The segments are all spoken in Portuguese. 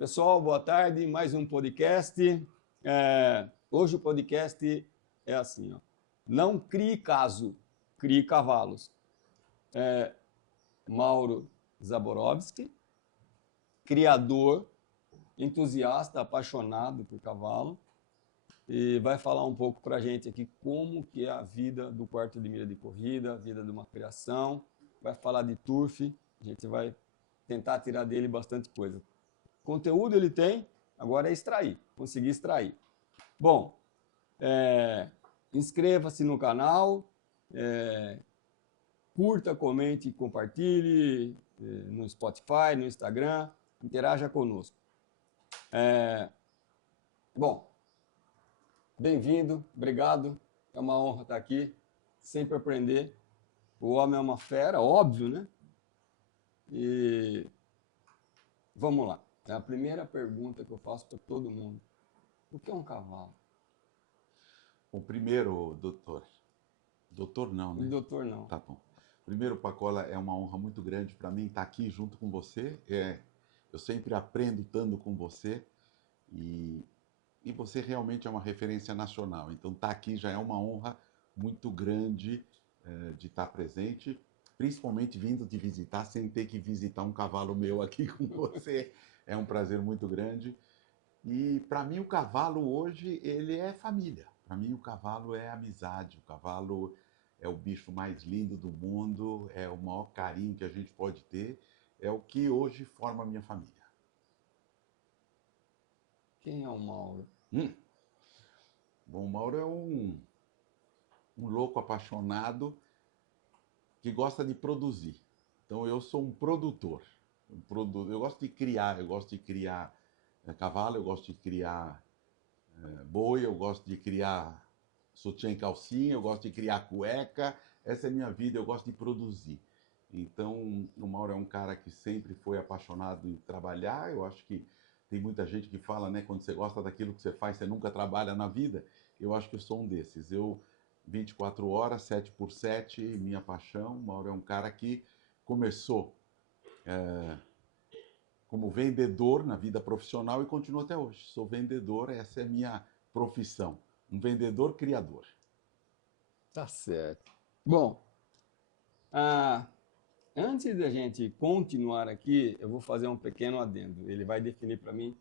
Pessoal, boa tarde. Mais um podcast. Hoje o podcast é assim, ó. Não crie caso, crie cavalos. Mauro Zaborowski, criador, entusiasta, apaixonado por cavalo, e vai falar um pouco para a gente aqui como que é a vida do quarto de milha de corrida, a vida de uma criação. Vai falar de turf, a gente vai tentar tirar dele bastante coisa. Conteúdo ele tem, agora é extrair, conseguir extrair. Bom, inscreva-se no canal, curta, comente e compartilhe no Spotify, no Instagram, interaja conosco. Bom, bem-vindo, obrigado, é uma honra estar aqui, sempre aprender. O homem é uma fera, óbvio, né? E vamos lá. É a primeira pergunta que eu faço para todo mundo. O que é um cavalo? O primeiro, doutor não, né? Doutor não. Tá bom. Primeiro, Pacola, é uma honra muito grande para mim estar aqui junto com você. Eu sempre aprendo estando com você e você realmente é uma referência nacional. Então, estar aqui já é uma honra muito grande de estar presente, principalmente vindo te visitar sem ter que visitar um cavalo meu aqui com você. É um prazer muito grande. E para mim o cavalo hoje, ele é família. Para mim o cavalo é amizade, o cavalo é o bicho mais lindo do mundo, é o maior carinho que a gente pode ter, é o que hoje forma a minha família. Quem é o Mauro? Bom, o Mauro é um louco apaixonado que gosta de produzir. Então eu sou um produtor. Eu gosto de criar cavalo, eu gosto de criar boi, eu gosto de criar sutiã e calcinha, eu gosto de criar cueca, essa é a minha vida, eu gosto de produzir. Então, o Mauro é um cara que sempre foi apaixonado em trabalhar, eu acho que tem muita gente que fala, né, quando você gosta daquilo que você faz, você nunca trabalha na vida, eu acho que eu sou um desses. 24 horas, 7 por 7, minha paixão. O Mauro é um cara que começou como vendedor na vida profissional e continuo até hoje. Sou vendedor, essa é a minha profissão. Um vendedor criador. Tá certo. Bom, antes da gente continuar aqui, eu vou fazer um pequeno adendo. Ele vai definir para mim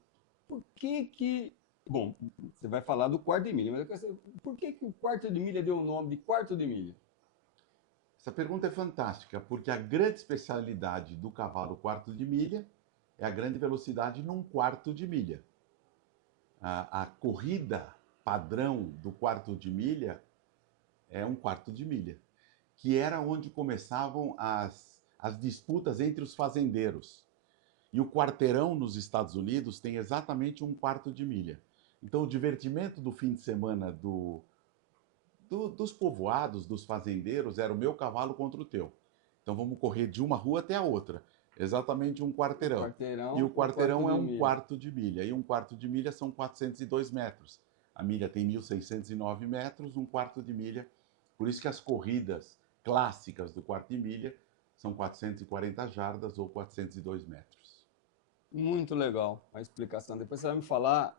por que que... Bom, você vai falar do quarto de milha, mas eu quero saber por que que o quarto de milha deu o nome de quarto de milha? Essa pergunta é fantástica, porque a grande especialidade do cavalo quarto de milha é a grande velocidade num quarto de milha. A corrida padrão do quarto de milha é um quarto de milha, que era onde começavam as disputas entre os fazendeiros. E o quarteirão nos Estados Unidos tem exatamente um quarto de milha. Então, o divertimento do fim de semana dos povoados, dos fazendeiros, era o meu cavalo contra o teu. Então, vamos correr de uma rua até a outra. Exatamente um quarteirão. E o quarteirão é um quarto de milha. E um quarto de milha são 402 metros. A milha tem 1.609 metros, um quarto de milha. Por isso que as corridas clássicas do quarto de milha são 440 jardas ou 402 metros. Muito legal a explicação. Depois você vai me falar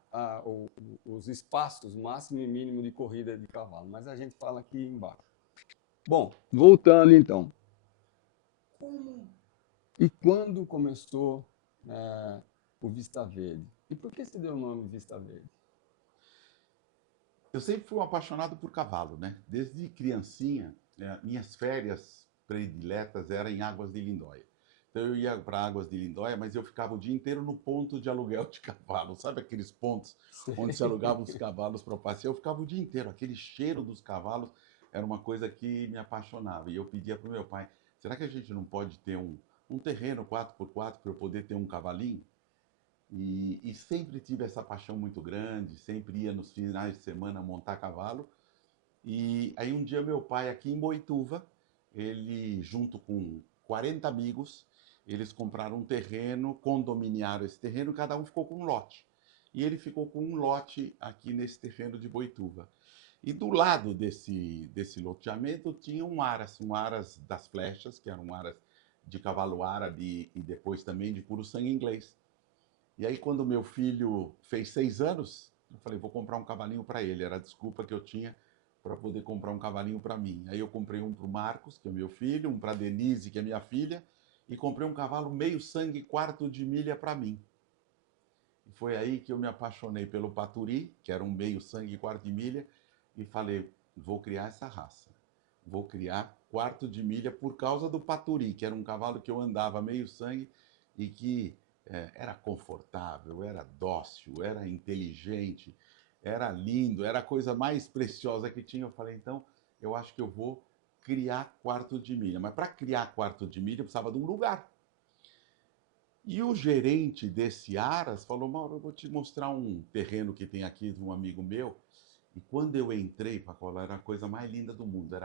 os espaços máximo e mínimo de corrida de cavalo, mas a gente fala aqui embaixo. Bom, voltando então. Como e quando começou o Vista Verde? E por que se deu o nome Vista Verde? Eu sempre fui um apaixonado por cavalo, né? Desde criancinha, minhas férias prediletas eram em Águas de Lindóia. Então eu ia para Águas de Lindóia, mas eu ficava o dia inteiro no ponto de aluguel de cavalo. Sabe aqueles pontos onde se alugavam os cavalos para passear? Eu ficava o dia inteiro. Aquele cheiro dos cavalos era uma coisa que me apaixonava. E eu pedia para o meu pai, será que a gente não pode ter um terreno 4x4 para eu poder ter um cavalinho? E sempre tive essa paixão muito grande, sempre ia nos finais de semana montar cavalo. E aí um dia meu pai aqui em Boituva, ele junto com 40 amigos, eles compraram um terreno, condominiaram esse terreno, cada um ficou com um lote. E ele ficou com um lote aqui nesse terreno de Boituva. E do lado desse loteamento tinha um aras das flechas, que eram aras de cavalo árabe e depois também de puro sangue inglês. E aí, quando meu filho fez 6 anos, eu falei, vou comprar um cavalinho para ele. Era a desculpa que eu tinha para poder comprar um cavalinho para mim. Aí eu comprei um para o Marcos, que é meu filho, um para a Denise, que é minha filha, e comprei um cavalo meio sangue, quarto de milha para mim. E foi aí que eu me apaixonei pelo Paturi, que era um meio sangue, quarto de milha, e falei, vou criar essa raça. Vou criar quarto de milha por causa do Paturi, que era um cavalo que eu andava meio sangue e que era confortável, era dócil, era inteligente, era lindo, era a coisa mais preciosa que tinha. Eu falei, então, eu acho que eu vou criar quarto de milha. Mas para criar quarto de milha, eu precisava de um lugar. E o gerente desse Aras falou, Mauro, eu vou te mostrar um terreno que tem aqui de um amigo meu. E quando eu entrei, Pacola, era a coisa mais linda do mundo.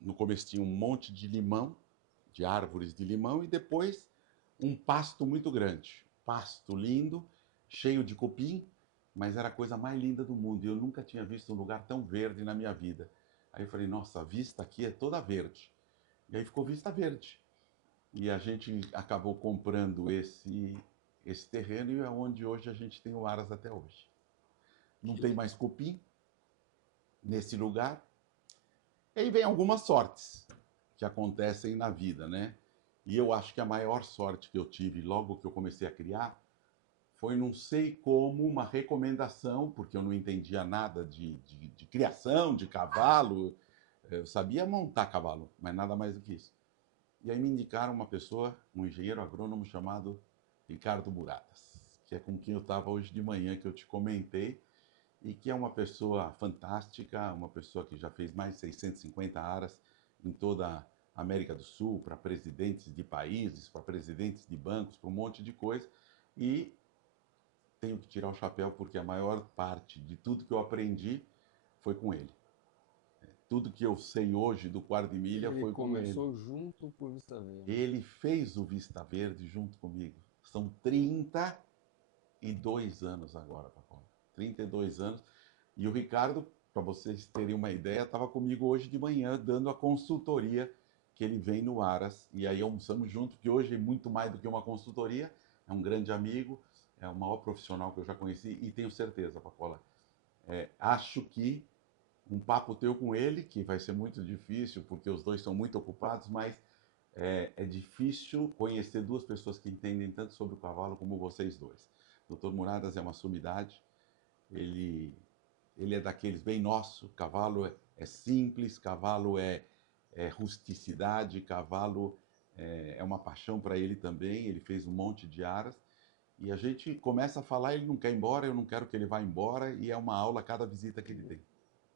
No começo tinha um monte de limão, de árvores de limão, e depois um pasto muito grande. Pasto lindo, cheio de cupim, mas era a coisa mais linda do mundo. E eu nunca tinha visto um lugar tão verde na minha vida. Aí eu falei, nossa, a vista aqui é toda verde. E aí ficou Vista Verde. E a gente acabou comprando esse terreno e é onde hoje a gente tem o Aras até hoje. Não tem mais cupim nesse lugar. E aí vem algumas sortes que acontecem na vida, né? E eu acho que a maior sorte que eu tive logo que eu comecei a criar foi, não sei como, uma recomendação, porque eu não entendia nada de criação, de cavalo. Eu sabia montar cavalo, mas nada mais do que isso. E aí me indicaram uma pessoa, um engenheiro agrônomo chamado Ricardo Muratas, que é com quem eu estava hoje de manhã, que eu te comentei, e que é uma pessoa fantástica, uma pessoa que já fez mais de 650 aras em toda a América do Sul, para presidentes de países, para presidentes de bancos, para um monte de coisa. E tenho que tirar o chapéu porque a maior parte de tudo que eu aprendi foi com ele. Tudo que eu sei hoje do quarto de milha Ele foi com ele. começou junto por Vista Verde. Ele fez o Vista Verde junto comigo. São 32 anos agora, Pacola. 32 anos. E o Ricardo, para vocês terem uma ideia, estava comigo hoje de manhã dando a consultoria que ele vem no Aras. E aí almoçamos junto, que hoje é muito mais do que uma consultoria. É um grande amigo, é o maior profissional que eu já conheci. E tenho certeza, Pacola, acho que um papo teu com ele, que vai ser muito difícil, porque os dois são muito ocupados, mas é difícil conhecer duas pessoas que entendem tanto sobre o cavalo como vocês dois. Dr. Muradas é uma sumidade, ele é daqueles bem nosso, cavalo é simples, cavalo é rusticidade, cavalo é uma paixão para ele também, ele fez um monte de aras, e a gente começa a falar, ele não quer ir embora, eu não quero que ele vá embora, e é uma aula a cada visita que ele tem.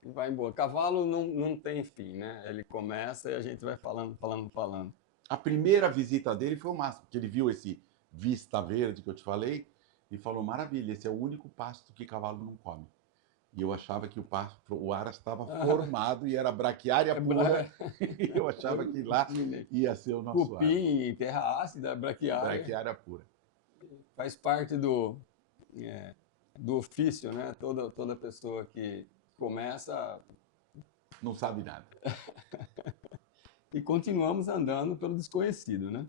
E vai embora. Cavalo não tem fim, né? Ele começa e a gente vai falando, falando, falando. A primeira visita dele foi o máximo, porque ele viu esse Vista Verde que eu te falei e falou, maravilha, esse é o único pasto que cavalo não come. E eu achava que o Aras estava formado e era braquiária pura, e eu achava que lá ia ser o nosso Aras. Cupim, terra ácida, braquiária. Braquiária pura. Faz parte do ofício, né? Toda pessoa que começa... Não sabe nada. E continuamos andando pelo desconhecido, né?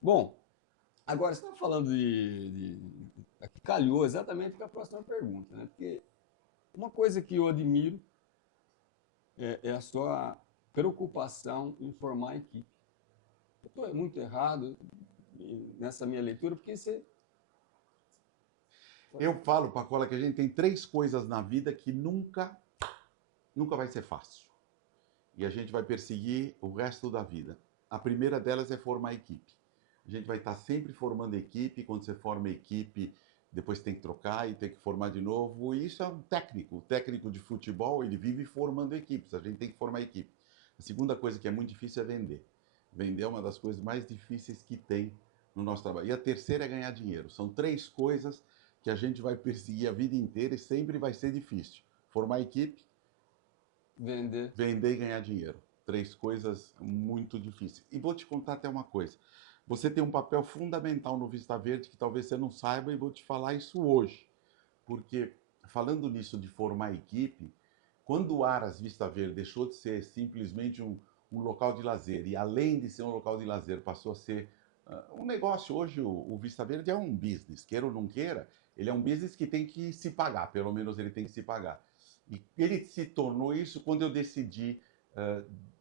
Bom, agora você está falando aqui calhou exatamente para a próxima pergunta, né? Porque uma coisa que eu admiro é a sua preocupação em formar a equipe. Eu estou muito errado nessa minha leitura, porque você... Eu falo, Pacola, que a gente tem 3 coisas na vida que nunca vai ser fácil. E a gente vai perseguir o resto da vida. A primeira delas é formar equipe. A gente vai estar sempre formando equipe. Quando você forma equipe, depois tem que trocar e tem que formar de novo. E isso é um técnico. O técnico de futebol, ele vive formando equipes. A gente tem que formar equipe. A segunda coisa que é muito difícil é vender. Vender é uma das coisas mais difíceis que tem no nosso trabalho. E a terceira é ganhar dinheiro. São 3 coisas que a gente vai perseguir a vida inteira e sempre vai ser difícil. Formar equipe, vender e ganhar dinheiro. 3 coisas muito difíceis. E vou te contar até uma coisa. Você tem um papel fundamental no Vista Verde que talvez você não saiba e vou te falar isso hoje. Porque, falando nisso de formar equipe, quando o Aras Vista Verde deixou de ser simplesmente um local de lazer e, além de ser um local de lazer, passou a ser Um negócio hoje, o Vista Verde é um business, queira ou não queira, ele é um business que tem que se pagar, pelo menos ele tem que se pagar. E ele se tornou isso quando eu decidi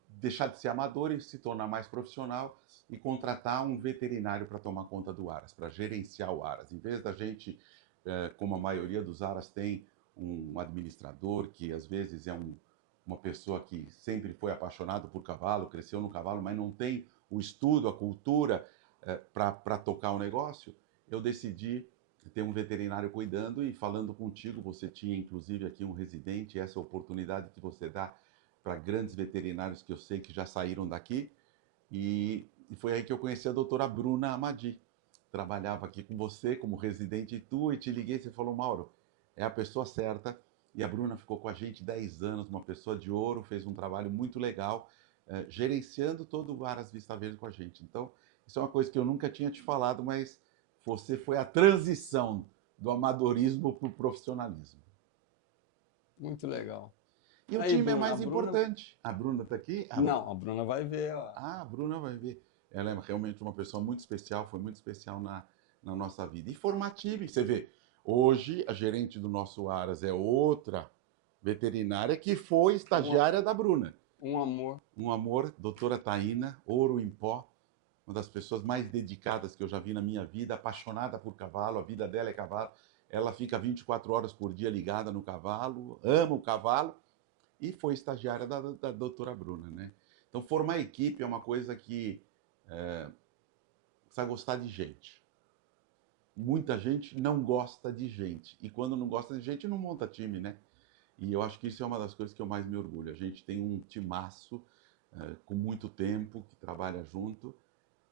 deixar de ser amador e se tornar mais profissional e contratar um veterinário para tomar conta do Aras, para gerenciar o Aras. Em vez da gente, como a maioria dos Aras tem, um administrador que às vezes é uma pessoa que sempre foi apaixonado por cavalo, cresceu no cavalo, mas não tem o estudo, a cultura para tocar o negócio, eu decidi ter um veterinário cuidando e falando contigo, você tinha inclusive aqui um residente, essa oportunidade que você dá para grandes veterinários que eu sei que já saíram daqui, e foi aí que eu conheci a doutora Bruna Amadi. Trabalhava aqui com você como residente tu, e te liguei, você falou, Mauro, é a pessoa certa, e a Bruna ficou com a gente 10 anos, uma pessoa de ouro, fez um trabalho muito legal, gerenciando todo o Aras Vista Verde com a gente. Então, isso é uma coisa que eu nunca tinha te falado, mas você foi a transição do amadorismo para o profissionalismo. Muito legal. E o Aí, time é Bruna, mais importante. A Bruna está aqui? Não, a Bruna vai ver. Ó. A Bruna vai ver. Ela é realmente uma pessoa muito especial, foi muito especial na nossa vida. E formativa, você vê, hoje a gerente do nosso Aras é outra veterinária que foi estagiária da Bruna. Um amor. Um amor, doutora Taína, ouro em pó, uma das pessoas mais dedicadas que eu já vi na minha vida, apaixonada por cavalo, a vida dela é cavalo. Ela fica 24 horas por dia ligada no cavalo, ama o cavalo, e foi estagiária da doutora Bruna, né? Então, formar equipe é uma coisa que precisa gostar de gente. Muita gente não gosta de gente, e quando não gosta de gente, não monta time, né? E eu acho que isso é uma das coisas que eu mais me orgulho. A gente tem um timaço com muito tempo, que trabalha junto,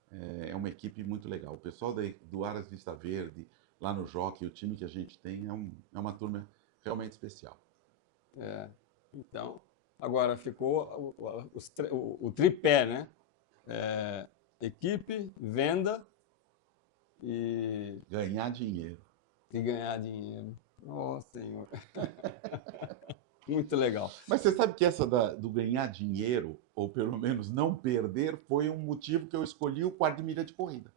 é uma equipe muito legal. O pessoal do Aras Vista Verde, lá no Jockey, o time que a gente tem é uma turma realmente especial. Então, agora ficou o tripé, né? Equipe, venda e ganhar dinheiro. E ganhar dinheiro. Nossa, Senhor. Muito legal. Mas você sabe que essa do ganhar dinheiro, ou pelo menos não perder, foi um motivo que eu escolhi o quarto de milha de corrida.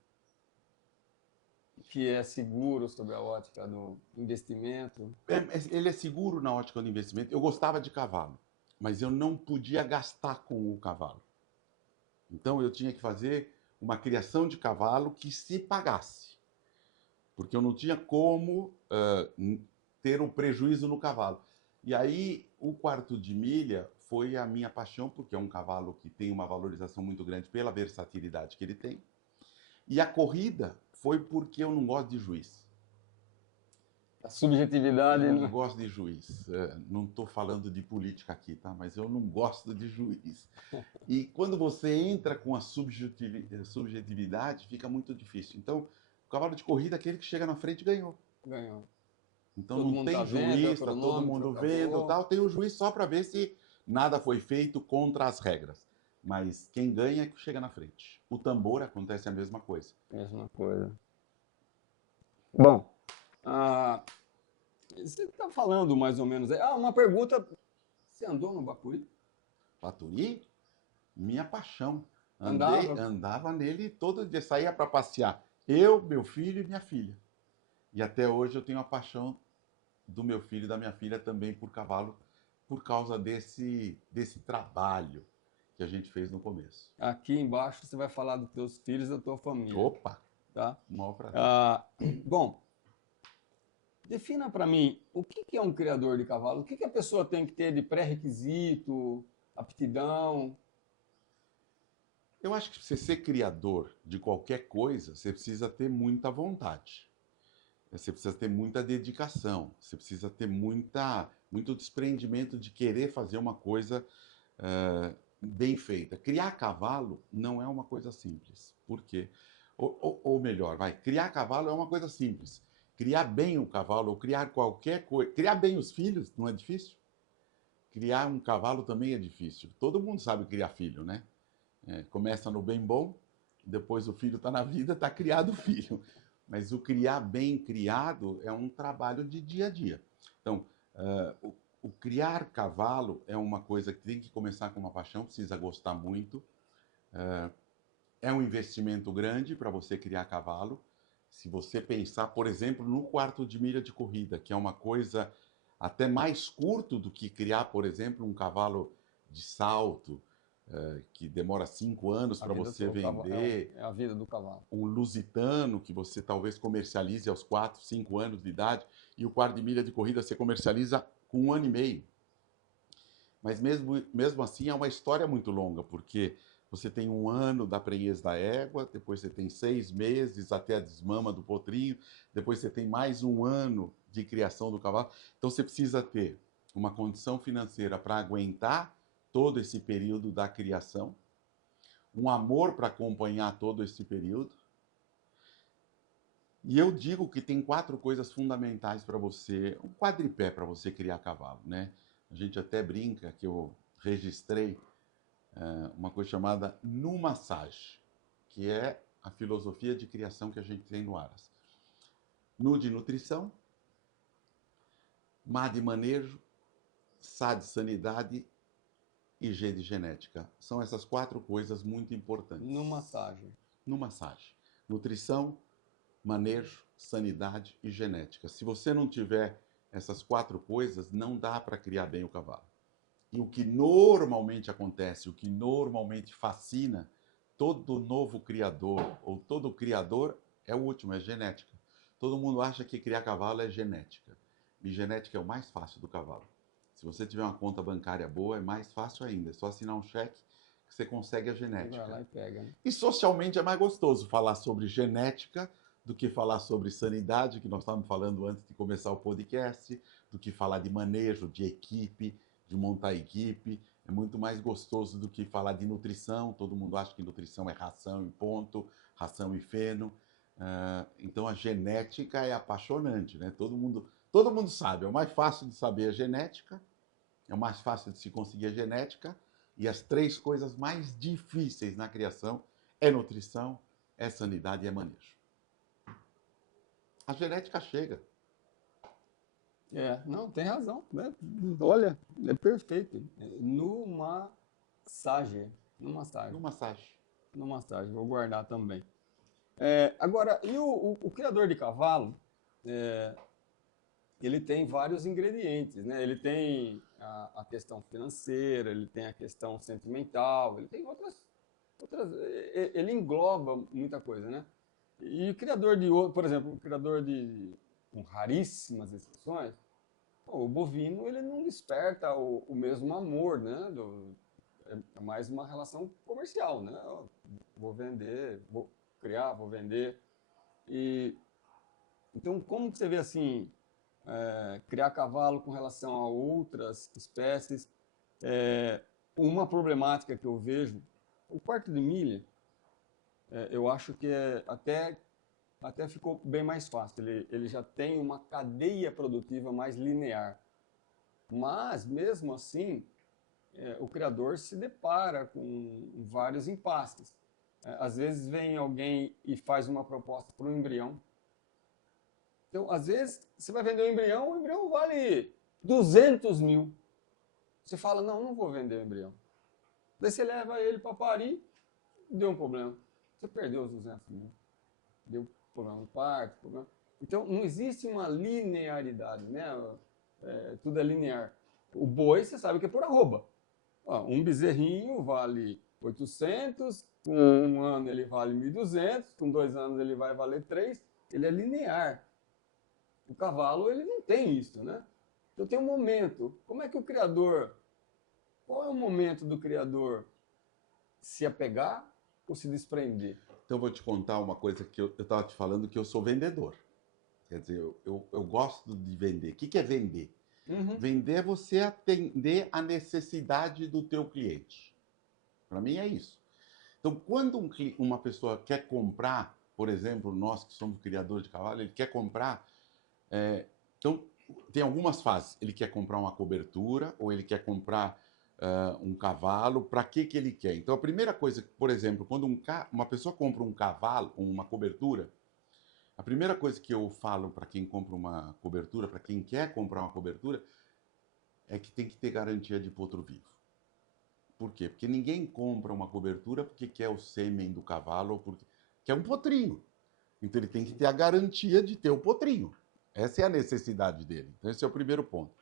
Que é seguro sobre a ótica do investimento. Ele é seguro na ótica do investimento. Eu gostava de cavalo, mas eu não podia gastar com o cavalo. Então eu tinha que fazer uma criação de cavalo que se pagasse. Porque eu não tinha como ter um prejuízo no cavalo. E aí o quarto de milha foi a minha paixão, porque é um cavalo que tem uma valorização muito grande pela versatilidade que ele tem. E a corrida foi porque eu não gosto de juiz. A subjetividade. Eu não gosto de juiz. Não estou falando de política aqui, tá? Mas eu não gosto de juiz. E quando você entra com a subjetividade, fica muito difícil. Então, o cavalo de corrida, aquele que chega na frente, ganhou. Ganhou. Então todo não tem juiz, está todo mundo vendo, tal. Tem o juiz só para ver se nada foi feito contra as regras. Mas quem ganha é que chega na frente. O tambor acontece a mesma coisa. Mesma coisa. Bom, você está falando mais ou menos. Uma pergunta. Você andou no Bapuri? Bapuri? Minha paixão. Andava nele todo dia, saía para passear. Eu, meu filho e minha filha. E até hoje eu tenho a paixão do meu filho e da minha filha também por cavalo, por causa desse trabalho que a gente fez no começo. Aqui embaixo você vai falar dos teus filhos e da tua família. Opa! Tá? Maior prazer. Bom, defina para mim o que é um criador de cavalo, o que a pessoa tem que ter de pré-requisito, aptidão. Eu acho que para você ser criador de qualquer coisa, você precisa ter muita vontade. Você precisa ter muita dedicação, você precisa ter muito desprendimento de querer fazer uma coisa bem feita. Criar cavalo não é uma coisa simples. Por quê? Ou melhor, criar cavalo é uma coisa simples. Criar bem o cavalo, ou criar qualquer coisa. Criar bem os filhos não é difícil? Criar um cavalo também é difícil. Todo mundo sabe criar filho, né? Começa no bem bom, depois o filho está na vida, está criado o filho. Mas o criar bem criado é um trabalho de dia a dia. Então, o criar cavalo é uma coisa que tem que começar com uma paixão, precisa gostar muito. É um investimento grande para você criar cavalo. Se você pensar, por exemplo, no quarto de milha de corrida, que é uma coisa até mais curto do que criar, por exemplo, um cavalo de salto, que demora 5 anos A para vida você do cavalo vender, é a vida do cavalo. um lusitano que você talvez comercialize aos 4, 5 anos de idade, e o quarto de milha de corrida você comercializa com 1 ano e meio. Mas mesmo assim é uma história muito longa, porque você tem 1 ano da prenhez da égua, depois você tem 6 meses até a desmama do potrinho, depois você tem mais 1 ano de criação do cavalo. Então você precisa ter uma condição financeira para aguentar todo esse período da criação, um amor para acompanhar todo esse período. E eu digo que tem 4 coisas fundamentais para você, um quadripé para você criar cavalo, né? A gente até brinca que eu registrei uma coisa chamada Nu-Massage, que é a filosofia de criação que a gente tem no Aras. Nu de nutrição, Ma de manejo, Sa de sanidade e G de genética. São essas 4 coisas muito importantes. No massagem. Nu-Massage. Nutrição, manejo, sanidade e genética. Se você não tiver essas 4 coisas, não dá para criar bem o cavalo. E o que normalmente acontece, o que normalmente fascina todo novo criador, ou todo criador, é o último, é genética. Todo mundo acha que criar cavalo é genética. E genética é o mais fácil do cavalo. Se você tiver uma conta bancária boa, é mais fácil ainda. É só assinar um cheque que você consegue a genética. Vai lá e pega, né? E socialmente é mais gostoso falar sobre genética do que falar sobre sanidade, que nós estávamos falando antes de começar o podcast, do que falar de manejo, de equipe, de montar equipe. É muito mais gostoso do que falar de nutrição. Todo mundo acha que nutrição é ração e ponto, ração e feno. Então a genética é apaixonante, né? Todo mundo sabe. É o mais fácil de saber a genética, é o mais fácil de se conseguir a genética. E as 3 coisas mais difíceis na criação é nutrição, é sanidade e é manejo. A genética chega. Não, tem razão, né? Olha, é perfeito. No massagem. No massagem. No massagem. No massagem, vou guardar também. Agora, e o criador de cavalo, ele tem vários ingredientes, né? Ele tem a questão financeira, ele tem a questão sentimental, ele tem outras, ele engloba muita coisa, né? E o criador de, por exemplo, o criador de, com raríssimas exceções, o bovino ele não desperta o mesmo amor, né? É mais uma relação comercial, né? Vou vender, vou criar, vou vender. E então como que você vê assim criar cavalo com relação a outras espécies? Uma problemática que eu vejo, o quarto de milha, eu acho que até ficou bem mais fácil. Ele já tem uma cadeia produtiva mais linear. Mas, mesmo assim, o criador se depara com vários impasses. Às vezes vem alguém e faz uma proposta para um embrião. Então, às vezes, você vai vender o embrião vale 200 mil. Você fala, não vou vender o embrião. Daí você leva ele para parir, deu um problema. Você perdeu os 200 mil. Deu problema no parto, problema. Então, não existe uma linearidade, né? Tudo é linear. O boi, você sabe que é por arroba. Um bezerrinho vale 800, com 1 ano ele vale 1.200, com 2 anos ele vai valer 3, ele é linear. O cavalo, ele não tem isso, né? Então tem um momento. Como é que o criador, qual é o momento do criador se apegar ou se desprender? Então eu vou te contar uma coisa que eu estava te falando, que eu sou vendedor. Quer dizer, eu gosto de vender. O que é vender? Uhum. Vender é você atender a necessidade do teu cliente. Para mim é isso. Então, quando uma pessoa quer comprar, por exemplo, nós que somos criadores de cavalo, ele quer comprar. Então, tem algumas fases. Ele quer comprar uma cobertura ou ele quer comprar um cavalo. Para que ele quer? Então, a primeira coisa, por exemplo, quando uma pessoa compra um cavalo ou uma cobertura, a primeira coisa que eu falo para quem compra uma cobertura, para quem quer comprar uma cobertura, é que tem que ter garantia de potro vivo. Por quê? Porque ninguém compra uma cobertura porque quer o sêmen do cavalo ou porque quer um potrinho. Então ele tem que ter a garantia de ter o potrinho. Essa é a necessidade dele. Então esse é o primeiro ponto.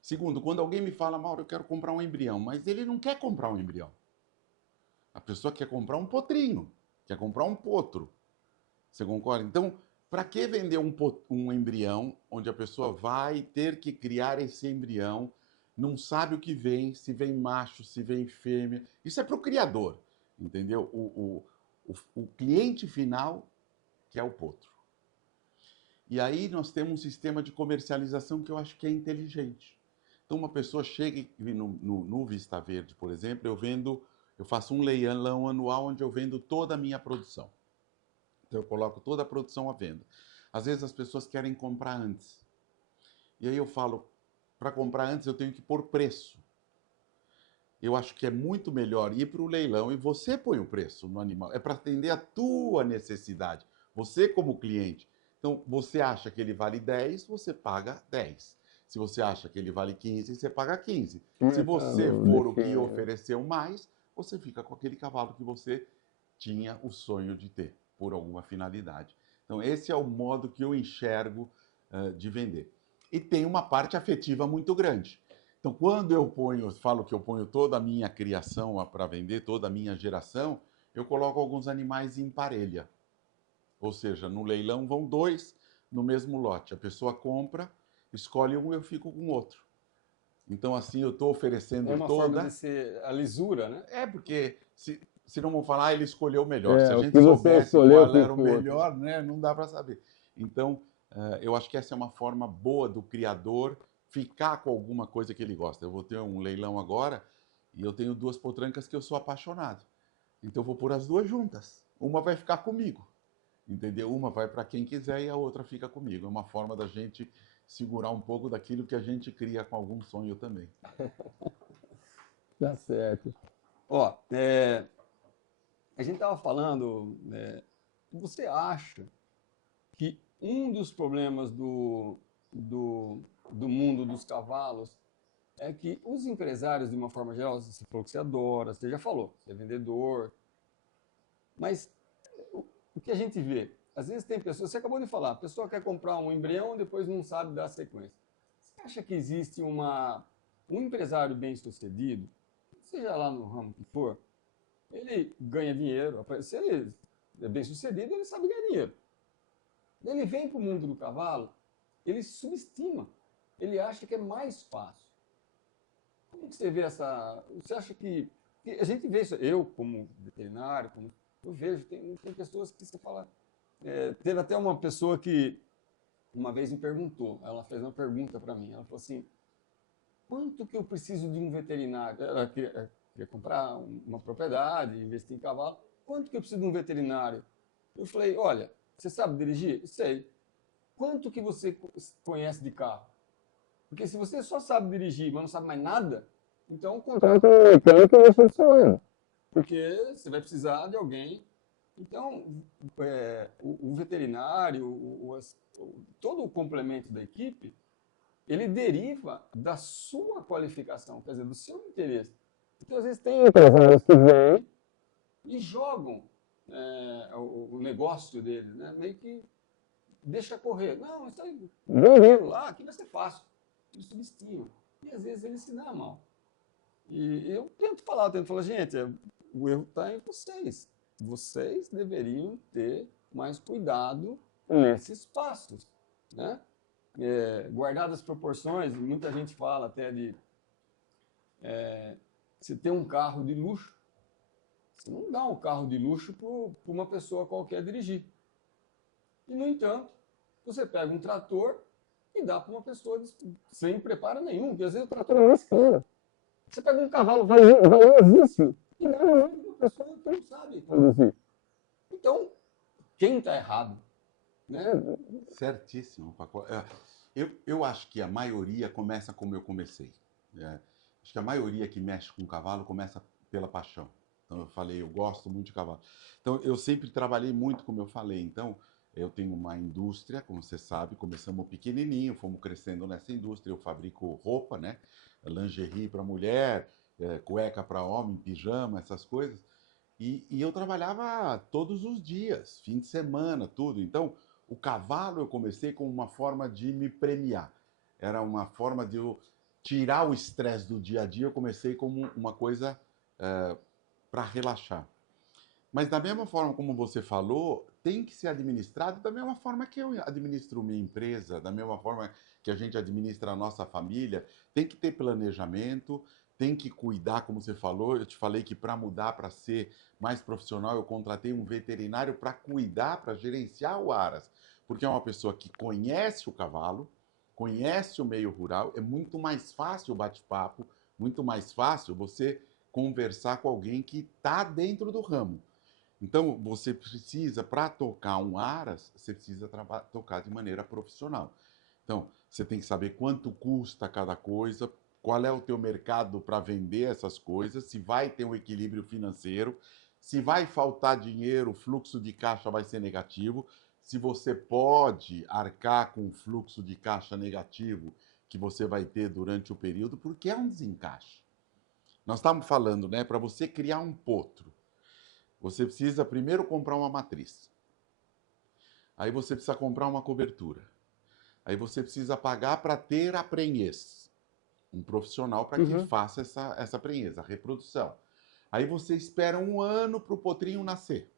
Segundo, quando alguém me fala, Mauro, eu quero comprar um embrião, mas ele não quer comprar um embrião. A pessoa quer comprar um potrinho, quer comprar um potro. Você concorda? Então, para que vender um embrião onde a pessoa vai ter que criar esse embrião, não sabe o que vem, se vem macho, se vem fêmea? Isso é para o criador, entendeu? O cliente final que é o potro. E aí nós temos um sistema de comercialização que eu acho que é inteligente. Então uma pessoa chega no Vista Verde, por exemplo, eu faço um leilão anual onde eu vendo toda a minha produção. Então eu coloco toda a produção à venda. Às vezes as pessoas querem comprar antes. E aí eu falo, para comprar antes eu tenho que pôr preço. Eu acho que é muito melhor ir para o leilão e você põe o preço no animal. É para atender a tua necessidade. Você como cliente. Então, você acha que ele vale 10, você paga 10. Se você acha que ele vale 15, você paga 15. Se você for o que ofereceu mais, você fica com aquele cavalo que você tinha o sonho de ter, por alguma finalidade. Então, esse é o modo que eu enxergo de vender. E tem uma parte afetiva muito grande. Então, quando eu falo que eu ponho toda a minha criação para vender, toda a minha geração, eu coloco alguns animais em parelha. Ou seja, no leilão vão 2 no mesmo lote. A pessoa compra, escolhe um e eu fico com outro. Então, assim, eu estou oferecendo É uma forma de ser a lisura, né? É, porque se não vão falar, ele escolheu o melhor. Se a O gente que você soubesse escolheu qual era o fica o outro. melhor, né, não dá para saber. Então, eu acho que essa é uma forma boa do criador ficar com alguma coisa que ele gosta. Eu vou ter um leilão agora e eu tenho 2 potrancas que eu sou apaixonado. Então, eu vou pôr as 2 juntas. Uma vai ficar comigo, entendeu? Uma vai para quem quiser e a outra fica comigo. É uma forma da gente segurar um pouco daquilo que a gente cria com algum sonho também. Tá certo. Ó, a gente estava falando, você acha que um dos problemas do mundo dos cavalos é que os empresários, de uma forma geral, você falou que você adora, você já falou, você é vendedor, mas o que a gente vê? Às vezes tem pessoas, você acabou de falar, a pessoa quer comprar um embrião, depois não sabe dar sequência. Você acha que existe um empresário bem-sucedido, seja lá no ramo que for, ele ganha dinheiro, se ele é bem-sucedido, ele sabe ganhar dinheiro. Ele vem para o mundo do cavalo, ele subestima, ele acha que é mais fácil. Como que você vê essa... Você acha que a gente vê isso, eu como veterinário, eu vejo, tem pessoas que você fala... teve até uma pessoa que uma vez me perguntou, ela fez uma pergunta para mim, ela falou assim, quanto que eu preciso de um veterinário? Ela queria comprar uma propriedade, investir em cavalo, quanto que eu preciso de um veterinário? Eu falei, olha, você sabe dirigir? Sei. Quanto que você conhece de carro? Porque se você só sabe dirigir, mas não sabe mais nada, então contrata um mecânico e você sonha. Porque você vai precisar de alguém. Então, o veterinário, todo o complemento da equipe, ele deriva da sua qualificação, quer dizer, do seu interesse. Então, às vezes, tem empresários que vêm e jogam o negócio deles, né? Meio que deixa correr. Não, isso aí, vendendo lá, aqui vai ser fácil. Eles subestimam. E às vezes ele se dá mal. E eu tento falar, gente, o erro está em vocês. Vocês deveriam ter mais cuidado nesses passos, né? Guardadas as proporções, muita gente fala até de você ter um carro de luxo, você não dá um carro de luxo para uma pessoa qualquer dirigir. E, no entanto, você pega um trator e dá para uma pessoa sem preparo nenhum, porque às vezes o trator é mais caro. Você pega um cavalo valiosíssimo e dá para uma pessoa que não sabe conduzir. Então, quem está errado? Né? Certíssimo, Paco. Eu acho que a maioria começa como eu comecei. Acho que a maioria que mexe com cavalo começa pela paixão. Então, eu falei, eu gosto muito de cavalo. Então, eu sempre trabalhei muito, como eu falei. Então, eu tenho uma indústria, como você sabe, começamos pequenininho, fomos crescendo nessa indústria. Eu fabrico roupa, né? Lingerie para mulher, cueca para homem, pijama, essas coisas. E eu trabalhava todos os dias, fim de semana, tudo. Então, o cavalo eu comecei como uma forma de me premiar. Era uma forma de eu tirar o estresse do dia a dia. Eu comecei como uma coisa para relaxar. Mas da mesma forma como você falou, tem que ser administrado da mesma forma que eu administro minha empresa, da mesma forma que a gente administra a nossa família. Tem que ter planejamento, tem que cuidar, como você falou. Eu te falei que para mudar, para ser mais profissional, eu contratei um veterinário para cuidar, para gerenciar o Aras. Porque é uma pessoa que conhece o cavalo, conhece o meio rural, é muito mais fácil o bate-papo, muito mais fácil você conversar com alguém que está dentro do ramo. Então, você precisa, para tocar um Aras, você precisa tocar de maneira profissional. Então, você tem que saber quanto custa cada coisa, qual é o teu mercado para vender essas coisas, se vai ter um equilíbrio financeiro, se vai faltar dinheiro, o fluxo de caixa vai ser negativo, se você pode arcar com o fluxo de caixa negativo que você vai ter durante o período, porque é um desencaixe. Nós estamos falando, né, para você criar um potro, você precisa primeiro comprar uma matriz. Aí você precisa comprar uma cobertura. Aí você precisa pagar para ter a prenhez. Um profissional para que faça essa prenhez, a reprodução. Aí você espera 1 ano para o potrinho nascer.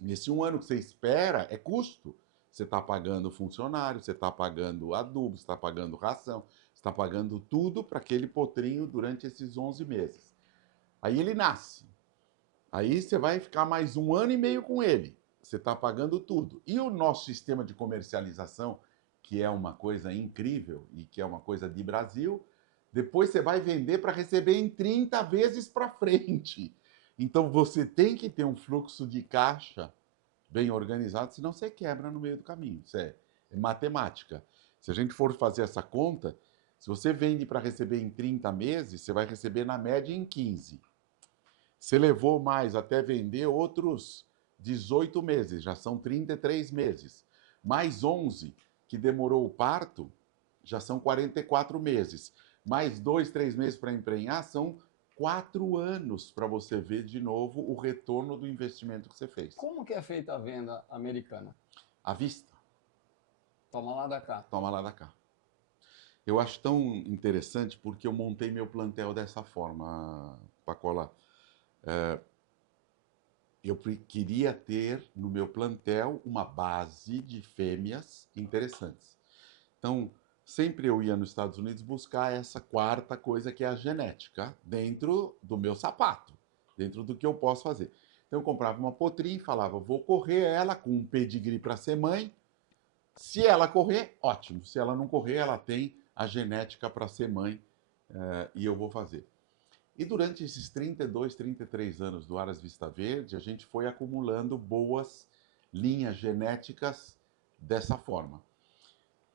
Nesse 1 ano que você espera, é custo. Você está pagando funcionário, você está pagando adubo, você está pagando ração, você está pagando tudo para aquele potrinho durante esses 11 meses. Aí ele nasce. Aí você vai ficar mais 1 ano e meio com ele. Você está pagando tudo. E o nosso sistema de comercialização, que é uma coisa incrível e que é uma coisa de Brasil, depois você vai vender para receber em 30 vezes para frente. Então você tem que ter um fluxo de caixa bem organizado, senão você quebra no meio do caminho. Isso é matemática. Se a gente for fazer essa conta, se você vende para receber em 30 meses, você vai receber na média em 15. Você levou mais até vender outros 18 meses, já são 33 meses. Mais 11 que demorou o parto, já são 44 meses. Mais 2, 3 meses para emprenhar, são 4 anos para você ver de novo o retorno do investimento que você fez. Como que é feita a venda americana? À vista. Toma lá da cá. Toma lá da cá. Eu acho tão interessante porque eu montei meu plantel dessa forma, Pacola. Eu queria ter no meu plantel uma base de fêmeas interessantes. Então, sempre eu ia nos Estados Unidos buscar essa quarta coisa que é a genética, dentro do meu sapato, dentro do que eu posso fazer. Então, eu comprava uma potrinha e falava, vou correr ela com um pedigree para ser mãe. Se ela correr, ótimo. Se ela não correr, ela tem a genética para ser mãe e eu vou fazer. E durante esses 32, 33 anos do Aras Vista Verde, a gente foi acumulando boas linhas genéticas dessa forma.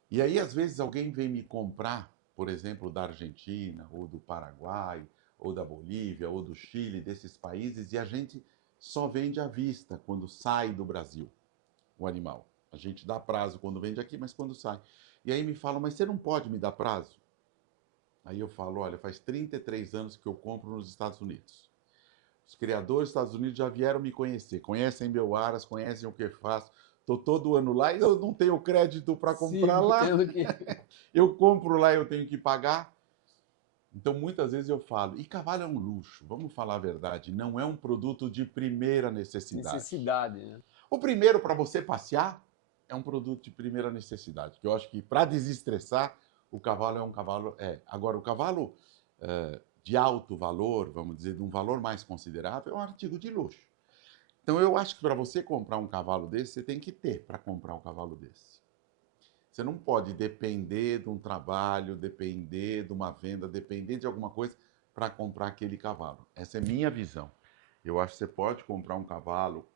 E aí, às vezes, alguém vem me comprar, por exemplo, da Argentina, ou do Paraguai, ou da Bolívia, ou do Chile, desses países, e a gente só vende à vista quando sai do Brasil o animal. A gente dá prazo quando vende aqui, mas quando sai. E aí me falam, mas você não pode me dar prazo? Aí eu falo, olha, faz 33 anos que eu compro nos Estados Unidos. Os criadores dos Estados Unidos já vieram me conhecer, conhecem meu Aras, conhecem o que faço. Estou todo ano lá e eu não tenho crédito para comprar lá. Eu compro lá e eu tenho que pagar. Então, muitas vezes eu falo, e cavalo é um luxo, vamos falar a verdade, não é um produto de primeira necessidade. Necessidade, né? O primeiro, para você passear, é um produto de primeira necessidade, que eu acho que para desestressar, o cavalo é um cavalo. Agora, o cavalo de alto valor, vamos dizer, de um valor mais considerável, é um artigo de luxo. Então, eu acho que para você comprar um cavalo desse, você tem que ter para comprar um cavalo desse. Você não pode depender de um trabalho, depender de uma venda, depender de alguma coisa para comprar aquele cavalo. Essa é minha visão. Eu acho que você pode comprar um cavalo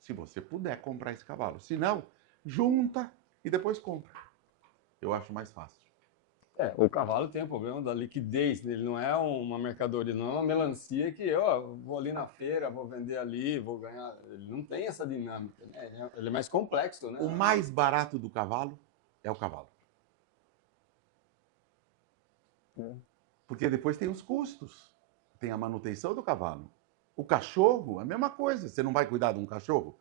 se você puder comprar esse cavalo. Se não, junta e depois compra. Eu acho mais fácil. O cavalo tem o problema da liquidez, ele não é uma mercadoria, não é uma melancia que eu vou ali na feira, vou vender ali, vou ganhar. Ele não tem essa dinâmica, né? Ele é mais complexo, né? O mais barato do cavalo é o cavalo. Porque depois tem os custos, tem a manutenção do cavalo. O cachorro, a mesma coisa. Você não vai cuidar de um cachorro?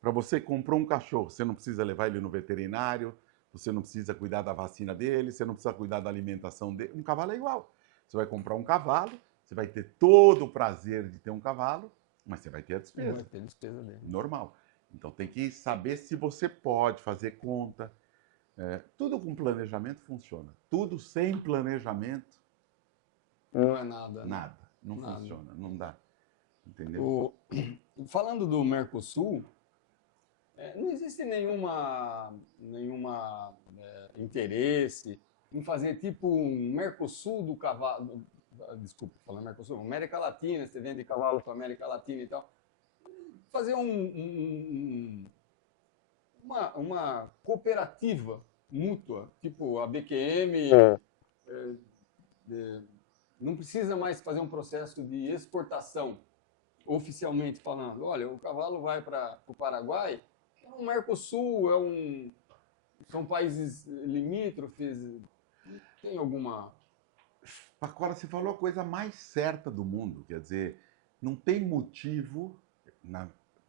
Para você comprar um cachorro, você não precisa levar ele no veterinário, você não precisa cuidar da vacina dele, você não precisa cuidar da alimentação dele. Um cavalo é igual. Você vai comprar um cavalo, você vai ter todo o prazer de ter um cavalo, mas você vai ter a despesa. Vai ter despesa dele. Normal. Então tem que saber se você pode fazer conta. Tudo com planejamento funciona. Tudo sem planejamento, não é nada. nada. Não Nada. funciona, não dá. Entendeu? Falando do Mercosul, não existe nenhuma interesse em fazer tipo um Mercosul do cavalo. Desculpa, falando Mercosul, América Latina, você vende cavalo para América Latina e tal. Fazer uma cooperativa mútua, tipo a BQM, não precisa mais fazer um processo de exportação, oficialmente falando. Olha, o cavalo vai para o Paraguai, é um Mercosul, são países limítrofes, tem alguma... Agora, você falou a coisa mais certa do mundo, quer dizer, não tem motivo,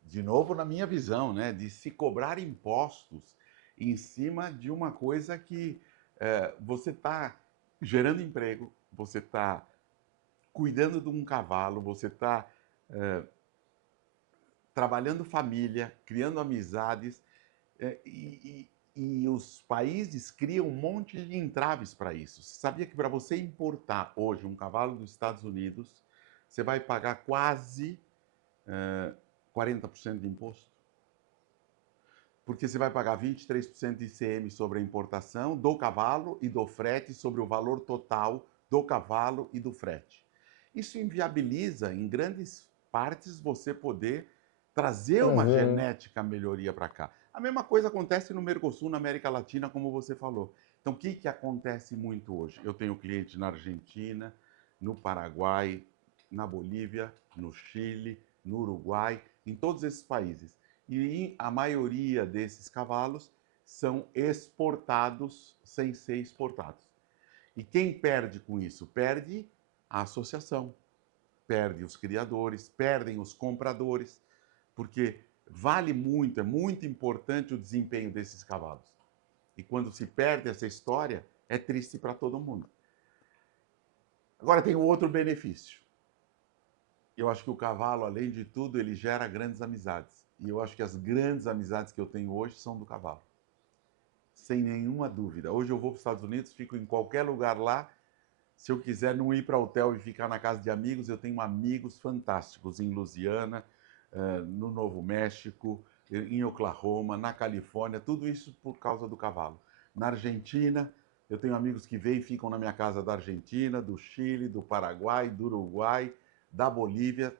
de novo na minha visão, né, de se cobrar impostos em cima de uma coisa que você está gerando emprego, você está cuidando de um cavalo, você está trabalhando família, criando amizades, e os países criam um monte de entraves para isso. Você sabia que para você importar hoje um cavalo dos Estados Unidos, você vai pagar quase 40% de imposto? Porque você vai pagar 23% de ICM sobre a importação do cavalo e do frete sobre o valor total do cavalo e do frete. Isso inviabiliza, em grandes partes, você poder trazer uma genética melhoria para cá. A mesma coisa acontece no Mercosul, na América Latina, como você falou. Então, o que acontece muito hoje? Eu tenho clientes na Argentina, no Paraguai, na Bolívia, no Chile, no Uruguai, em todos esses países. E a maioria desses cavalos são exportados sem ser exportados. E quem perde com isso? Perde a associação, perde os criadores, perdem os compradores, porque vale muito, é muito importante o desempenho desses cavalos. E quando se perde essa história, é triste para todo mundo. Agora tem outro benefício. Eu acho que o cavalo, além de tudo, ele gera grandes amizades. E eu acho que as grandes amizades que eu tenho hoje são do cavalo. Sem nenhuma dúvida. Hoje eu vou para os Estados Unidos, fico em qualquer lugar lá. Se eu quiser não ir para hotel e ficar na casa de amigos, eu tenho amigos fantásticos em Louisiana, no Novo México, em Oklahoma, na Califórnia, tudo isso por causa do cavalo. Na Argentina, eu tenho amigos que vêm e ficam na minha casa da Argentina, do Chile, do Paraguai, do Uruguai, da Bolívia,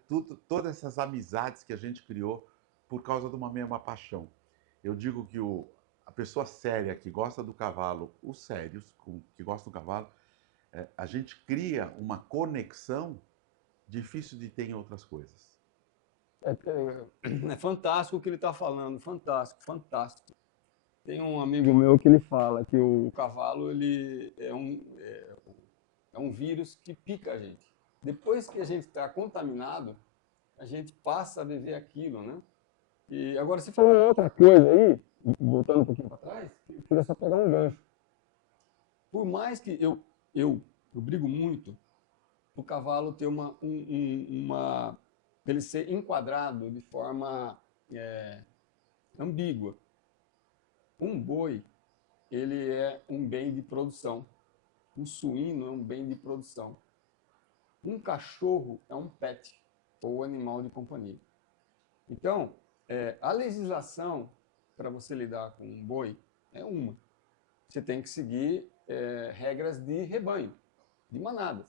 todas essas amizades que a gente criou por causa de uma mesma paixão. Eu digo que a pessoa séria que gosta do cavalo, os sérios que gostam do cavalo, a gente cria uma conexão difícil de ter em outras coisas. É fantástico o que ele está falando, fantástico, fantástico. Tem um amigo meu que ele fala que o cavalo ele é um vírus que pica a gente. Depois que a gente está contaminado, a gente passa a viver aquilo, né? E agora, você falou uma outra coisa aí, voltando um pouquinho para trás, eu queria só pegar um gancho. Por mais que eu brigo muito o cavalo ter ele ser enquadrado de forma ambígua. Um boi, ele é um bem de produção. Um suíno é um bem de produção. Um cachorro é um pet, ou animal de companhia. Então, a legislação para você lidar com um boi é uma. Você tem que seguir regras de rebanho, de manadas.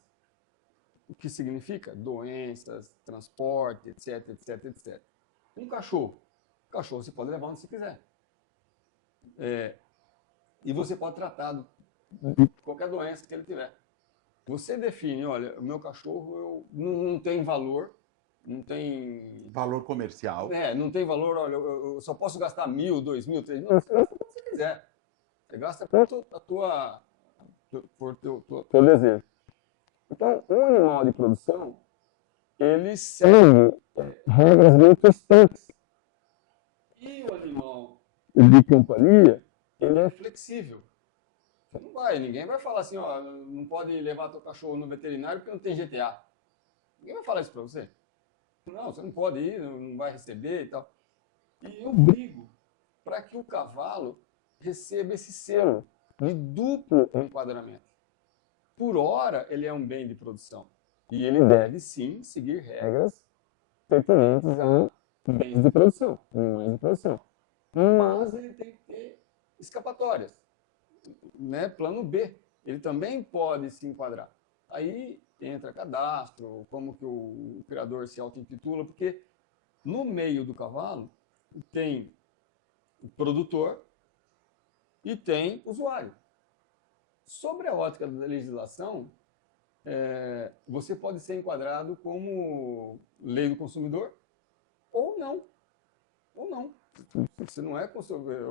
O que significa doenças, transporte, etc, etc, etc. Um cachorro você pode levar onde você quiser. E você pode tratar de qualquer doença que ele tiver. Você define, olha, o meu cachorro não tem valor, não tem... Valor comercial. Não tem valor, olha, eu só posso gastar 1.000, 2.000, 3.000, você gasta quanto você quiser. Você gasta por teu desejo. Então, o animal de produção, ele segue regras muito estanques. E o animal de companhia, ele é flexível. Você não vai, ninguém vai falar assim, ó, não pode levar teu cachorro no veterinário porque não tem GTA. Ninguém vai falar isso para você. Não, você não pode ir, não vai receber e tal. E eu brigo para que o cavalo receba esse selo de duplo enquadramento. Por hora, ele é um bem de produção. E ele deve, sim, seguir regras pertinentes a bens de produção, animais de produção. Mas ele tem que ter escapatórias, né? Plano B. Ele também pode se enquadrar. Aí entra cadastro, como que o criador se auto-intitula, porque no meio do cavalo tem o produtor e tem o usuário. Sobre a ótica da legislação, você pode ser enquadrado como lei do consumidor ou não. Ou não. Você não é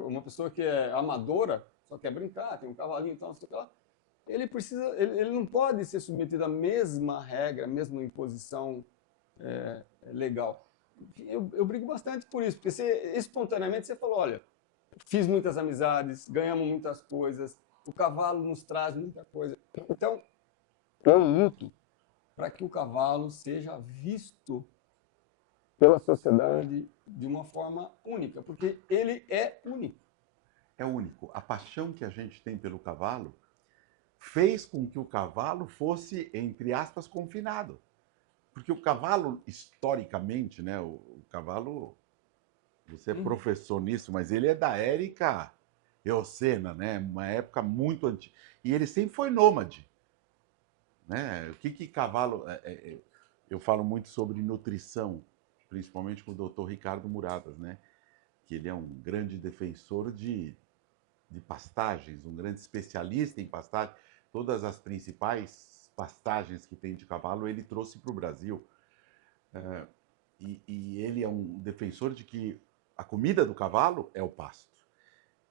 uma pessoa que é amadora, só quer brincar, tem um cavalinho e tal, não sei o que lá. Ele não pode ser submetido à mesma regra, à mesma imposição legal. Eu brigo bastante por isso, porque espontaneamente você falou, olha, fiz muitas amizades, ganhamos muitas coisas, o cavalo nos traz muita coisa. Então, eu luto para que o cavalo seja visto pela sociedade de uma forma única, porque ele é único. É único. A paixão que a gente tem pelo cavalo fez com que o cavalo fosse, entre aspas, confinado. Porque o cavalo, historicamente, né, o cavalo, você é professor nisso, mas ele é da Érica Eocena, né, uma época muito antiga. E ele sempre foi nômade. Né? O que cavalo... eu falo muito sobre nutrição, principalmente com o Dr. Ricardo Muradas, né? Que ele é um grande defensor de pastagens, um grande especialista em pastagem. Todas as principais pastagens que tem de cavalo ele trouxe para o Brasil. E ele é um defensor de que a comida do cavalo é o pasto.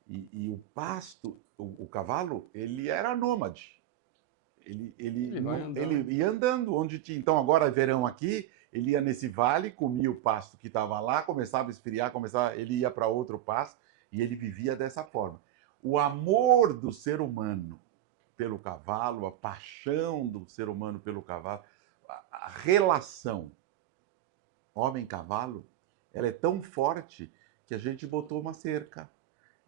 E o pasto, o cavalo, ele era nômade. Ele ia andando onde tinha. Então, agora verão aqui, ele ia nesse vale, comia o pasto que estava lá, começava a esfriar, ele ia para outro pasto e ele vivia dessa forma. O amor do ser humano pelo cavalo, a paixão do ser humano pelo cavalo, a relação homem-cavalo, ela é tão forte que a gente botou uma cerca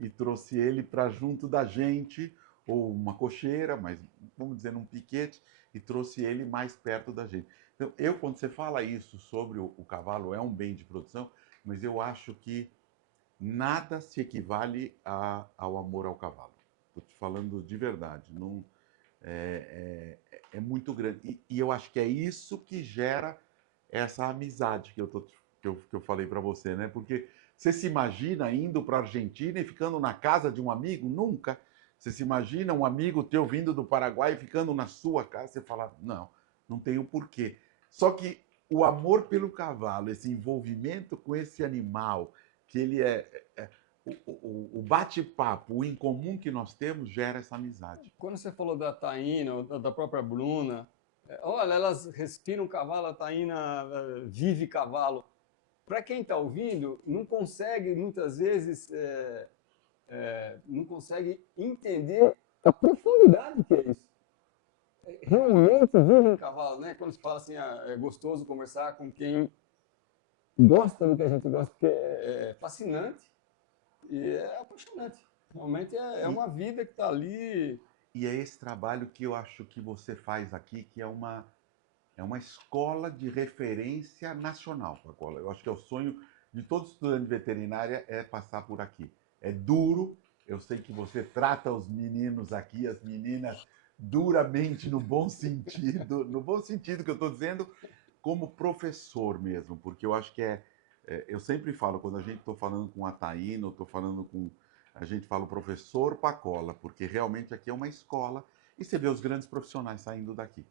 e trouxe ele para junto da gente, ou uma cocheira, mas vamos dizer, num piquete, e trouxe ele mais perto da gente. Então, quando você fala isso sobre o cavalo, é um bem de produção, mas eu acho que nada se equivale ao amor ao cavalo. Estou te falando de verdade. Não, é muito grande. E eu acho que é isso que gera essa amizade que eu falei para você, né? Porque você se imagina indo para a Argentina e ficando na casa de um amigo? Nunca. Você se imagina um amigo teu vindo do Paraguai e ficando na sua casa? Você fala, não, não tem o porquê. Só que o amor pelo cavalo, esse envolvimento com esse animal, que ele o bate-papo, o incomum que nós temos gera essa amizade. Quando você falou da Taína, da própria Bruna, olha, elas respiram cavalo, a Taína vive cavalo. Para quem está ouvindo, não consegue muitas vezes não consegue entender a profundidade que é isso. Realmente vive em cavalo, né? Quando se fala assim, é gostoso conversar com quem gosta do que a gente gosta, porque é fascinante e é apaixonante. Realmente é uma vida que está ali. E é esse trabalho que eu acho que você faz aqui, que é uma escola de referência nacional, Pacola. Eu acho que é o sonho de todo estudante de veterinária é passar por aqui. É duro, eu sei que você trata os meninos aqui, as meninas, duramente no bom sentido que eu estou dizendo, como professor mesmo, porque eu acho que eu sempre falo, quando a gente estou falando com a Taína, eu estou falando com... A gente fala o professor Pacola, porque realmente aqui é uma escola e você vê os grandes profissionais saindo daqui.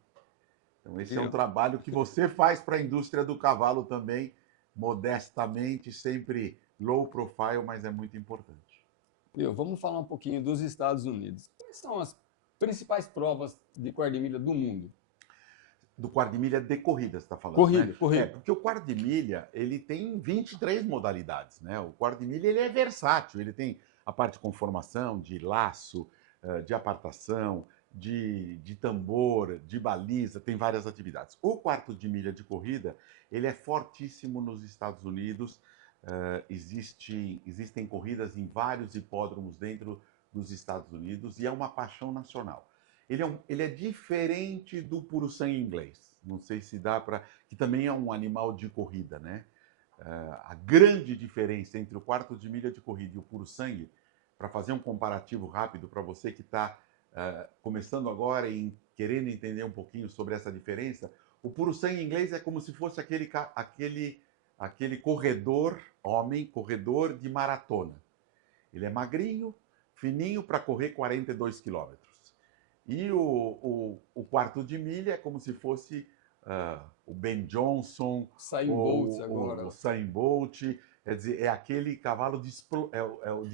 Então, esse é um trabalho que você faz para a indústria do cavalo também, modestamente, sempre low profile, mas é muito importante. Vamos falar um pouquinho dos Estados Unidos. Quais são as principais provas de quarta de milha do mundo? Do quarto de milha de corrida, você está falando, Corrida, né? corrida. Porque o quarto de milha, ele tem 23 modalidades, né? O quarto de milha, ele é versátil, ele tem a parte de conformação, de laço, de apartação, de tambor, de baliza, tem várias atividades. O quarto de milha de corrida, ele é fortíssimo nos Estados Unidos, existem corridas em vários hipódromos dentro dos Estados Unidos e é uma paixão nacional. Ele é diferente do puro sangue inglês. Não sei se dá para. Que também é um animal de corrida, né? A grande diferença entre o quarto de milha de corrida e o puro sangue, para fazer um comparativo rápido para você que está começando agora e querendo entender um pouquinho sobre essa diferença, o puro sangue inglês é como se fosse aquele corredor, corredor de maratona. Ele é magrinho, fininho para correr 42 quilômetros. E o quarto de milha é como se fosse o Ben Johnson, Usain Bolt agora. o Usain Bolt. Quer dizer, é aquele cavalo de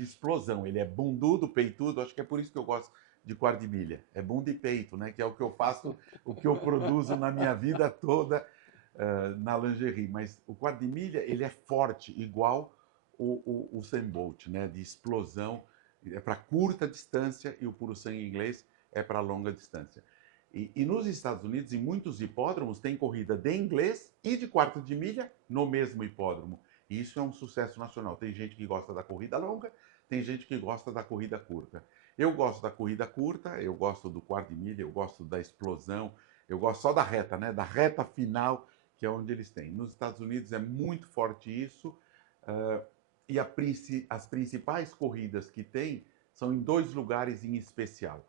explosão. Ele é bundudo, peitudo. Acho que é por isso que eu gosto de quarto de milha. É bunda e peito, né? Que é o que eu faço, o que eu produzo na minha vida toda na lingerie. Mas o quarto de milha, ele é forte, igual o Usain Bolt, né? De explosão. É para curta distância e o puro sangue inglês é para longa distância. E nos Estados Unidos, em muitos hipódromos, tem corrida de inglês e de quarto de milha no mesmo hipódromo. E isso é um sucesso nacional. Tem gente que gosta da corrida longa, tem gente que gosta da corrida curta. Eu gosto da corrida curta, eu gosto do quarto de milha, eu gosto da explosão, eu gosto só da reta, né? Da reta final, que é onde eles têm. Nos Estados Unidos é muito forte isso, e as principais corridas que tem são em dois lugares em especial.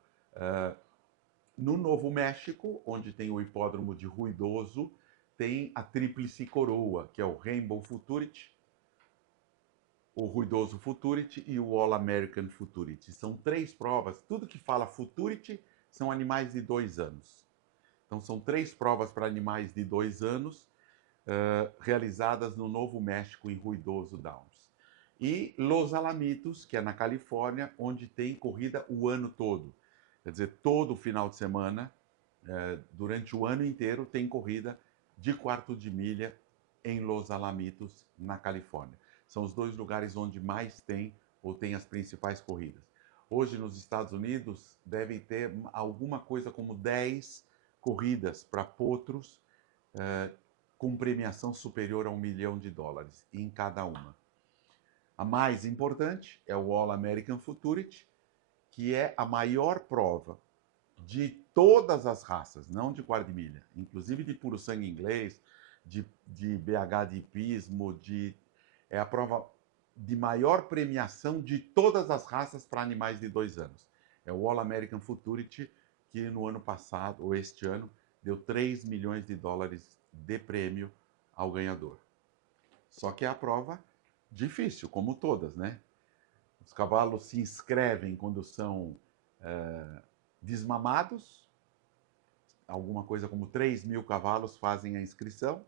No Novo México, onde tem o hipódromo de Ruidoso, tem a Tríplice Coroa, que é o Rainbow Futurity, o Ruidoso Futurity e o All American Futurity. São três provas. Tudo que fala Futurity são animais de 2 anos. Então, são três provas para animais de 2 anos, realizadas no Novo México, em Ruidoso Downs. E Los Alamitos, que é na Califórnia, onde tem corrida o ano todo. Quer dizer, todo final de semana, durante o ano inteiro, tem corrida de quarto de milha em Los Alamitos, na Califórnia. São os dois lugares onde mais tem, ou tem as principais corridas. Hoje, nos Estados Unidos, devem ter alguma coisa como 10 corridas para potros com premiação superior a $1 milhão em cada uma. A mais importante é o All American Futurity, que é a maior prova de todas as raças, não de quarto de milha, inclusive de puro sangue inglês, de BH de hipismo, é a prova de maior premiação de todas as raças para animais de 2 anos. É o All American Futurity, que no ano passado, ou este ano, deu $3 milhões de prêmio ao ganhador. Só que é a prova difícil, como todas, né? Os cavalos se inscrevem quando são desmamados, alguma coisa como 3.000 cavalos fazem a inscrição.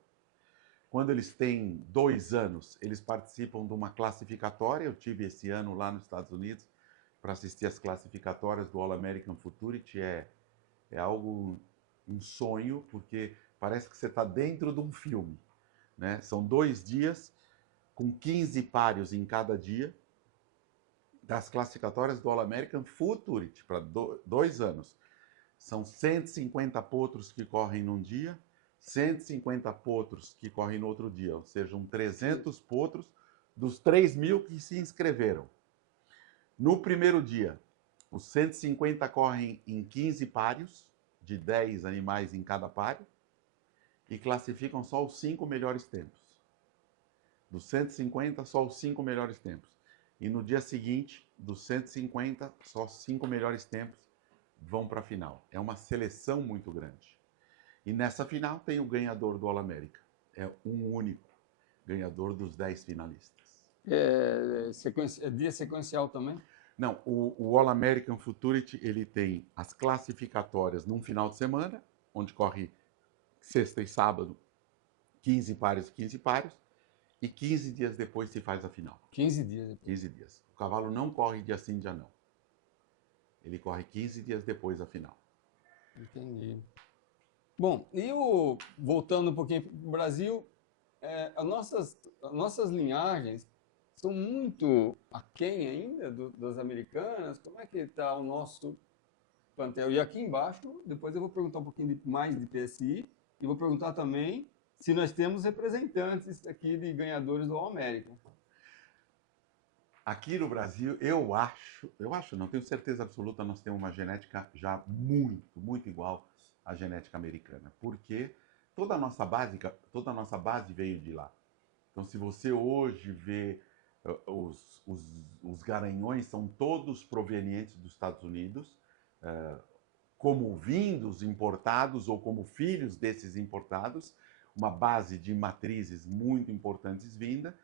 Quando eles têm 2 anos, eles participam de uma classificatória. Eu tive esse ano lá nos Estados Unidos para assistir as classificatórias do All American Futurity. É algo, um sonho, porque parece que você está dentro de um filme, né? São 2 dias, com 15 páreos em cada dia, das classificatórias do All American Futurity, para 2 anos. São 150 potros que correm num dia, 150 potros que correm no outro dia, ou seja, 300 potros dos 3.000 que se inscreveram. No primeiro dia, os 150 correm em 15 páreos, de 10 animais em cada páreo, e classificam só os 5 melhores tempos. Dos 150, só os 5 melhores tempos. E no dia seguinte, dos 150, só os 5 melhores tempos vão para a final. É uma seleção muito grande. E nessa final tem o ganhador do All America. É um único ganhador dos 10 finalistas. É dia sequencial também? Não, o All American Futurity, ele tem as classificatórias num final de semana, onde corre sexta e sábado, 15 páreos, e 15 dias depois se faz a final. 15 dias depois. 15 dias. O cavalo não corre dia sim, dia não. Ele corre 15 dias depois da final. Entendi. Bom, voltando um pouquinho para o Brasil, as nossas linhagens são muito aquém ainda das americanas. Como é que está o nosso plantel? E aqui embaixo, depois eu vou perguntar um pouquinho mais de PSI e vou perguntar também se nós temos representantes aqui de ganhadores do All American. Aqui no Brasil, eu acho, não tenho certeza absoluta, nós temos uma genética já muito igual à genética americana, porque toda a nossa base veio de lá. Então, se você hoje vê os garanhões, são todos provenientes dos Estados Unidos, como vindos importados ou como filhos desses importados, uma base de matrizes muito importantes vinda.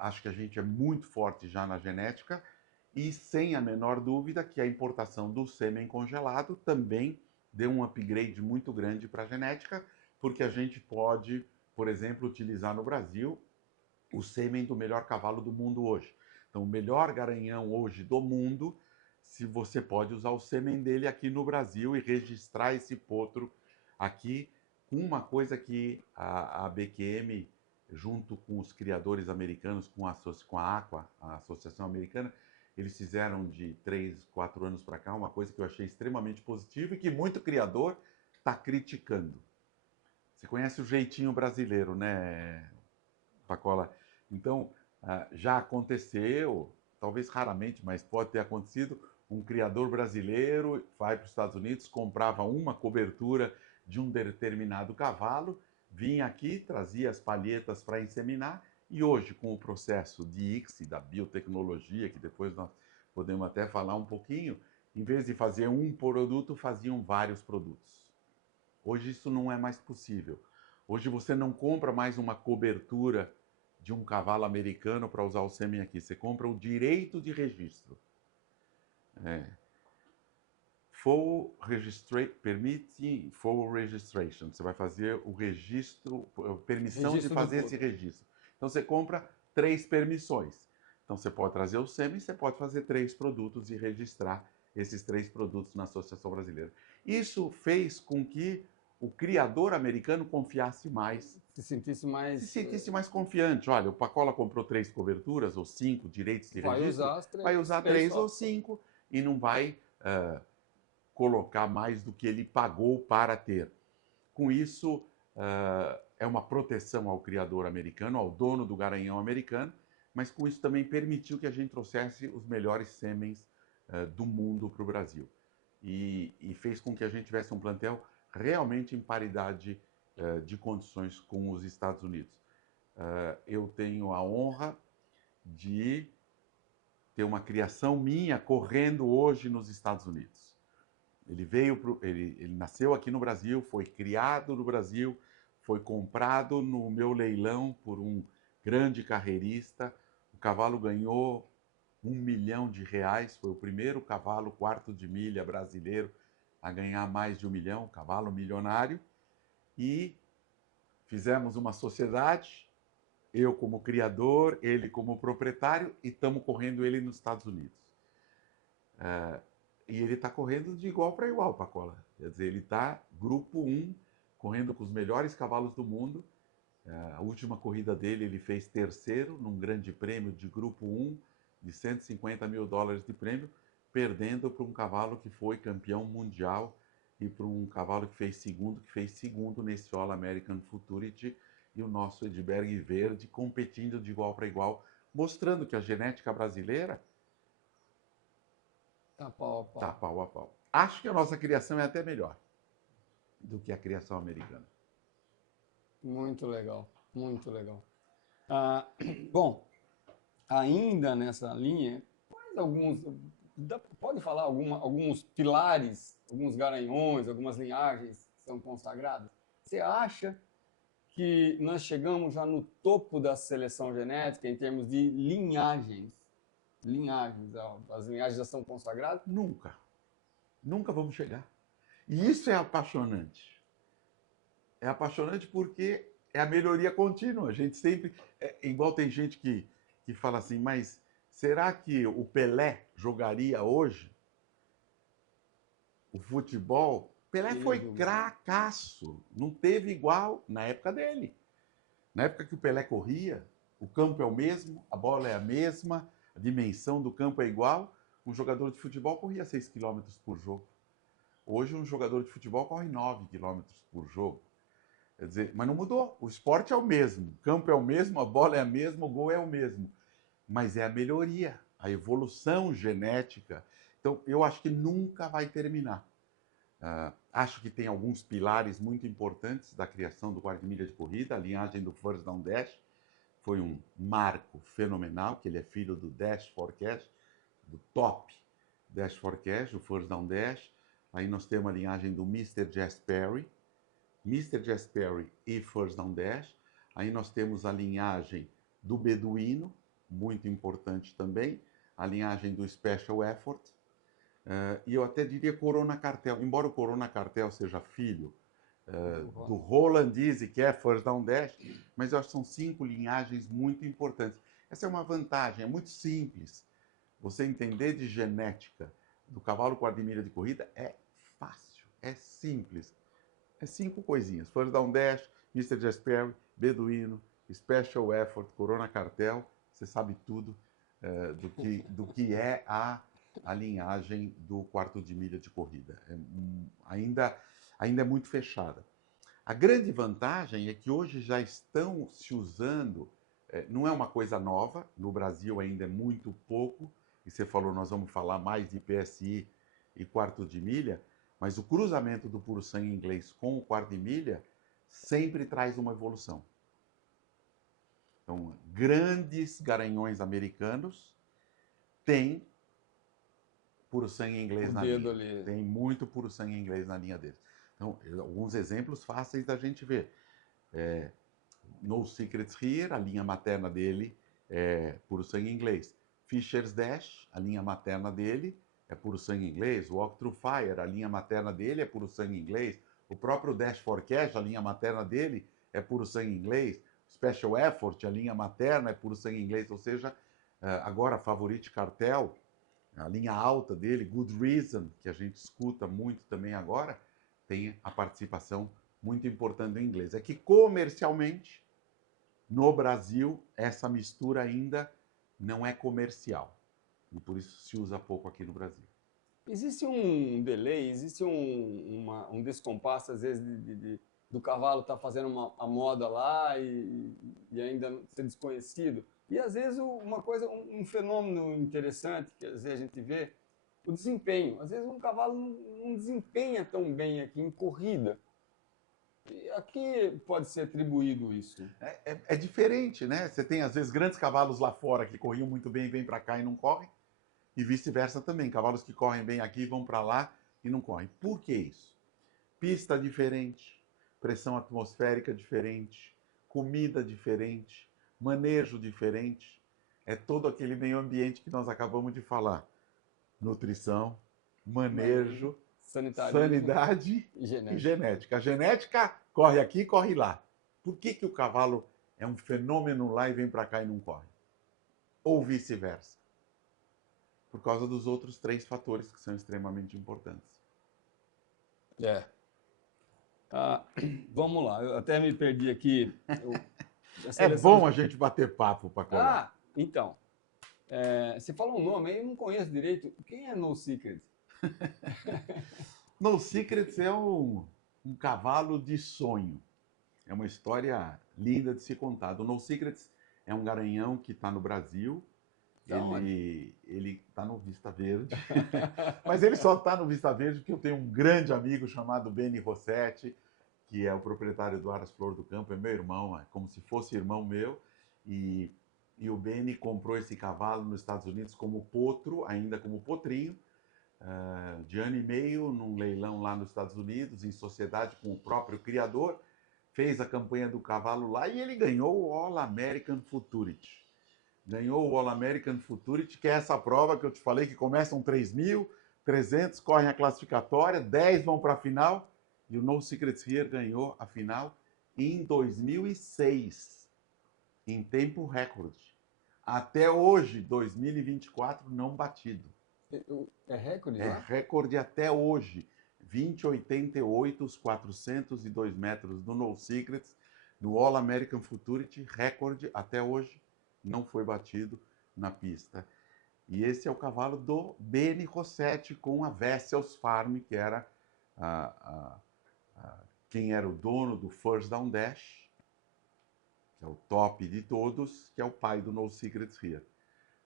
Acho que a gente é muito forte já na genética e sem a menor dúvida que a importação do sêmen congelado também deu um upgrade muito grande para a genética, porque a gente pode, por exemplo, utilizar no Brasil o sêmen do melhor cavalo do mundo hoje. Então, o melhor garanhão hoje do mundo, se você pode usar o sêmen dele aqui no Brasil e registrar esse potro aqui, com uma coisa que a BQM, junto com os criadores americanos, com a Aqua, a Associação Americana, eles fizeram de 3, 4 anos para cá uma coisa que eu achei extremamente positiva e que muito criador está criticando. Você conhece o jeitinho brasileiro, né, Pacola? Então, já aconteceu, talvez raramente, mas pode ter acontecido, um criador brasileiro vai para os Estados Unidos, comprava uma cobertura de um determinado cavalo, vinha aqui, trazia as palhetas para inseminar, e hoje, com o processo de ICSI, da biotecnologia, que depois nós podemos até falar um pouquinho, em vez de fazer um produto, faziam vários produtos. Hoje isso não é mais possível. Hoje você não compra mais uma cobertura de um cavalo americano para usar o sêmen aqui. Você compra o direito de registro. Permitting full registration. Você vai fazer o registro, permissão de fazer esse registro. Então você compra 3 permissões. Então você pode trazer o sêmen, você pode fazer 3 produtos e registrar esses 3 produtos na Associação Brasileira. Isso fez com que o criador americano confiasse mais. Se sentisse mais Confiante. Olha, o Pacola comprou 3 coberturas ou 5 direitos de registro, vai usar 3 ou 5 e não vai colocar mais do que ele pagou para ter. Com isso, é uma proteção ao criador americano, ao dono do garanhão americano, mas com isso também permitiu que a gente trouxesse os melhores sêmens do mundo para o Brasil. E fez com que a gente tivesse um plantel realmente em paridade de condições com os Estados Unidos. Eu tenho a honra de ter uma criação minha correndo hoje nos Estados Unidos. Ele nasceu aqui no Brasil, foi criado no Brasil, foi comprado no meu leilão por um grande carreirista. O cavalo ganhou R$1 milhão, foi o primeiro cavalo quarto de milha brasileiro a ganhar mais de R$1 milhão, cavalo milionário. E fizemos uma sociedade, eu como criador, ele como proprietário, e estamos correndo ele nos Estados Unidos. E ele está correndo de igual para igual, Pacola. Quer dizer, ele está grupo 1, correndo com os melhores cavalos do mundo. A última corrida dele, ele fez terceiro num grande prêmio de grupo 1, de $150 mil de prêmio, perdendo para um cavalo que foi campeão mundial e para um cavalo que fez segundo nesse All American Futurity, e o nosso Edberg Verde competindo de igual para igual, mostrando que a genética brasileira tá pau a pau. Tá pau a pau. Acho que a nossa criação é até melhor do que a criação americana. Muito legal, muito legal. Bom, ainda nessa linha, pode falar alguns pilares, alguns garanhões, algumas linhagens que são consagradas? Você acha que nós chegamos já no topo da seleção genética em termos de linhagens? As linhagens já são consagradas? Nunca. Nunca vamos chegar. E isso é apaixonante. É apaixonante porque é a melhoria contínua. A gente sempre... igual tem gente que fala assim, mas será que o Pelé jogaria hoje o futebol Pelé foi cracaço, não teve igual na época dele. Na época que o Pelé corria, o campo é o mesmo, a bola é a mesma, a dimensão do campo é igual. Um jogador de futebol corria 6 quilômetros por jogo. Hoje um jogador de futebol corre 9 quilômetros por jogo. Quer dizer, mas não mudou. O esporte é o mesmo, o campo é o mesmo, a bola é a mesma, o gol é o mesmo. Mas é a melhoria, a evolução genética. Então, eu acho que nunca vai terminar. Acho que tem alguns pilares muito importantes da criação do quarto de milha de corrida. A linhagem do First Down Dash foi um marco fenomenal, que ele é filho do Dash for Cash, do top Dash for Cash, o First Down Dash. Aí nós temos a linhagem do Mr. Jess Perry, e First Down Dash. Aí nós temos a linhagem do Beduíno, muito importante também, a linhagem do Special Effort, e eu até diria Corona Cartel, embora o Corona Cartel seja filho do Roland Easy, que é First Down Dash, mas eu acho que são 5 linhagens muito importantes. Essa é uma vantagem, é muito simples. Você entender de genética do cavalo quarta-milha de corrida é fácil, é simples. É 5 coisinhas. First Down Dash, Mr. Jess Perry, Beduíno, Special Effort, Corona Cartel. Você sabe tudo do que é a linhagem do quarto de milha de corrida. Ainda é muito fechada. A grande vantagem é que hoje já estão se usando, não é uma coisa nova, no Brasil ainda é muito pouco, e você falou, nós vamos falar mais de PSI e quarto de milha, mas o cruzamento do puro sangue inglês com o quarto de milha sempre traz uma evolução. Então, grandes garanhões americanos têm puro sangue inglês na linha. Ali. Tem muito puro sangue inglês na linha deles. Então, alguns exemplos fáceis da gente ver. No Secrets Here, a linha materna dele é puro sangue inglês. Fisher's Dash, a linha materna dele é puro sangue inglês. Walk Through Fire, a linha materna dele é puro sangue inglês. O próprio Dash for Cash, a linha materna dele é puro sangue inglês. Special Effort, a linha materna é puro sangue inglês. Ou seja, agora Favorite Cartel, a linha alta dele, Good Reason, que a gente escuta muito também agora, tem a participação muito importante do inglês. É que comercialmente, no Brasil, essa mistura ainda não é comercial. E por isso se usa pouco aqui no Brasil. Existe um delay, existe um descompasso, às vezes, do cavalo estar fazendo a moda lá e ainda ser desconhecido. E, às vezes, um fenômeno interessante que, às vezes, a gente vê, o desempenho. Às vezes, um cavalo não desempenha tão bem aqui em corrida. E a que pode ser atribuído isso? É diferente, né? Você tem, às vezes, grandes cavalos lá fora que corriam muito bem e vêm para cá e não correm. E vice-versa também. Cavalos que correm bem aqui vão para lá e não correm. Por que isso? Pista diferente, pressão atmosférica diferente, comida diferente, manejo diferente. É todo aquele meio ambiente que nós acabamos de falar. Nutrição, manejo, sanidade e genética. A genética corre aqui, corre lá. Por que o cavalo é um fenômeno lá e vem para cá e não corre? Ou vice-versa? Por causa dos outros 3 fatores que são extremamente importantes. Vamos lá, eu até me perdi aqui. É bom a gente bater papo para colar. Então, você falou um nome aí, eu não conheço direito. Quem é No Secrets? No Secrets é um cavalo de sonho. É uma história linda de se contar. O No Secrets é um garanhão que está no Brasil. Ele está no Vista Verde. Mas ele só está no Vista Verde porque eu tenho um grande amigo chamado Benny Rossetti, que é o proprietário do Aras Flor do Campo, é meu irmão, é como se fosse irmão meu. E o Benny comprou esse cavalo nos Estados Unidos como potro, ainda como potrinho, de ano e meio, num leilão lá nos Estados Unidos, em sociedade com o próprio criador. Fez a campanha do cavalo lá e ele ganhou o All American Futurity. Ganhou o All American Futurity, que é essa prova que eu te falei, que começam 3.300, correm a classificatória, 10 vão para a final, e o No Secrets Here ganhou a final em 2006, em tempo recorde. Até hoje, 2024, não batido. É recorde? É recorde até hoje. 20,88 os 402 metros do No Secrets, no All American Futurity, recorde até hoje, não foi batido na pista. E esse é o cavalo do Benny Rossetti com a Wessels Farm, que era quem era o dono do First Down Dash, que é o top de todos, que é o pai do No Secrets Here.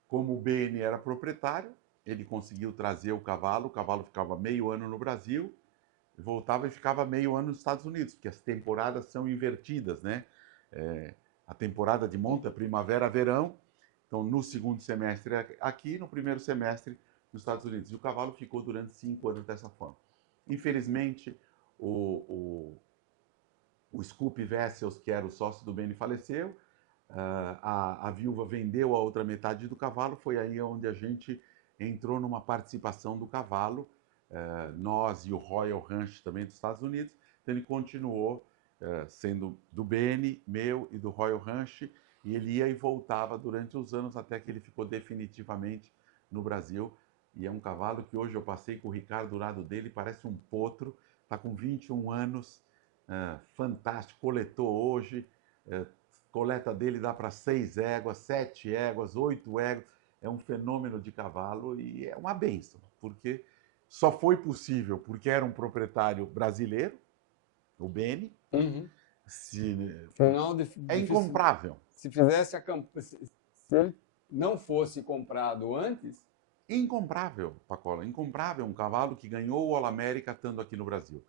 Como o Benny era proprietário, ele conseguiu trazer o cavalo ficava meio ano no Brasil, voltava e ficava meio ano nos Estados Unidos, porque as temporadas são invertidas, né? A temporada de monta é primavera-verão, então no segundo semestre aqui, no primeiro semestre nos Estados Unidos. E o cavalo ficou durante 5 anos dessa forma. Infelizmente, o Scoop Vessels, que era o sócio do Benny, faleceu. A viúva vendeu a outra metade do cavalo. Foi aí onde a gente entrou numa participação do cavalo, nós e o Royal Ranch também dos Estados Unidos. Então ele continuou sendo do Benny, meu e do Royal Ranch, e ele ia e voltava durante os anos até que ele ficou definitivamente no Brasil. E é um cavalo que hoje eu passei com o Ricardo do lado dele, parece um potro, está com 21 anos, fantástico, coletou hoje, coleta dele dá para 6 éguas, 7 éguas, 8 éguas, é um fenômeno de cavalo e é uma bênção, porque só foi possível porque era um proprietário brasileiro, o Benny. Uhum. Se, Não, é incomprável. Se fizesse se ele não fosse comprado antes... Incomprável, Pacola, incomprável. Um cavalo que ganhou o All-América estando aqui no Brasil.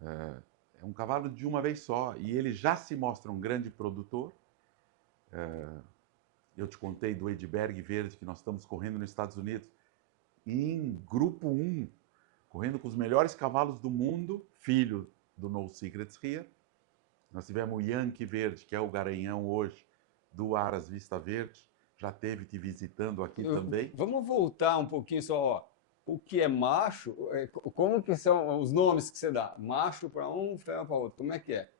É um cavalo de uma vez só. E ele já se mostra um grande produtor. Eu te contei do Edberg Verde, que nós estamos correndo nos Estados Unidos, em grupo 1, correndo com os melhores cavalos do mundo, filho do No Secrets Here. Nós tivemos o Yankee Verde, que é o garanhão hoje, do Aras Vista Verde. Já teve te visitando aqui também. Vamos voltar um pouquinho só, ó. O que é macho, como que são os nomes que você dá? Macho para um, fêmea para outro, como é que é?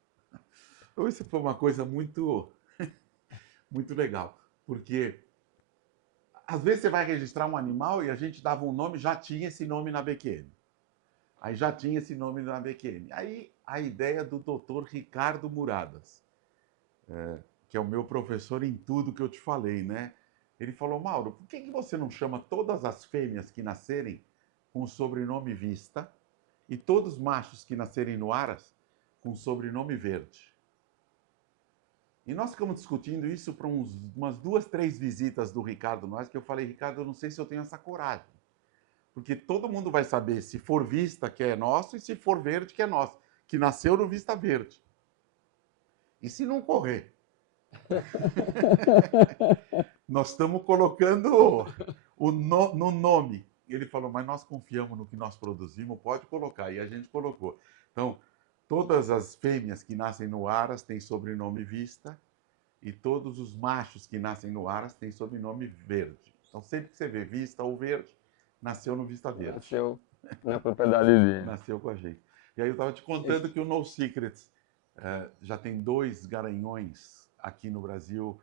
Isso foi uma coisa muito, muito legal, porque às vezes você vai registrar um animal e a gente dava um nome, já tinha esse nome na BQN. Aí já tinha esse nome na BQN. Aí a ideia do Dr. Ricardo Muradas, que é o meu professor em tudo que eu te falei, né? Ele falou, Mauro, por que você não chama todas as fêmeas que nascerem com o sobrenome Vista e todos os machos que nascerem no Aras com o sobrenome Verde? E nós ficamos discutindo isso para umas 2, 3 visitas do Ricardo, que eu falei, Ricardo, eu não sei se eu tenho essa coragem. Porque todo mundo vai saber se for Vista, que é nosso, e se for Verde, que é nosso, que nasceu no Vista Verde. E se não correr? Nós estamos colocando no nome. Ele falou, mas nós confiamos no que nós produzimos, pode colocar. E a gente colocou. Então, todas as fêmeas que nascem no Aras têm sobrenome Vista e todos os machos que nascem no Aras têm sobrenome Verde. Então, sempre que você vê Vista ou Verde, nasceu no Vista Verde. Nasceu na propriedade dele. Nasceu com a gente. E aí eu estava te contando que o No Secrets já tem 2 garanhões aqui no Brasil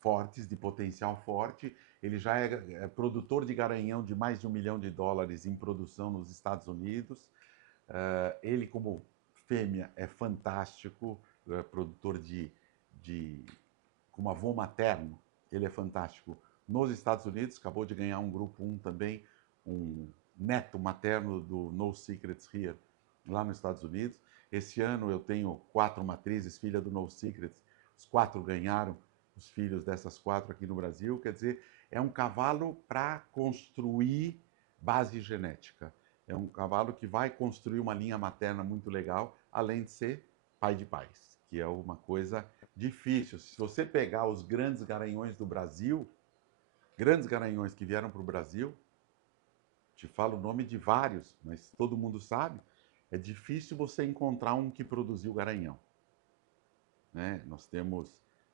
fortes, de potencial forte. Ele já é produtor de garanhão de mais de $1 milhão em produção nos Estados Unidos. Ele, como fêmea, é fantástico, produtor com avô materno, ele é fantástico. Nos Estados Unidos, acabou de ganhar um grupo 1 também, um neto materno do No Secrets Here, lá nos Estados Unidos. Esse ano eu tenho 4 matrizes, filha do No Secrets. Os 4 ganharam, os filhos dessas 4 aqui no Brasil. Quer dizer, é um cavalo para construir base genética. É um cavalo que vai construir uma linha materna muito legal, além de ser pai de pais, que é uma coisa difícil. Se você pegar os grandes garanhões do Brasil, grandes garanhões que vieram para o Brasil, te falo o nome de vários, mas todo mundo sabe, é difícil você encontrar um que produziu garanhão. Né? Nós temos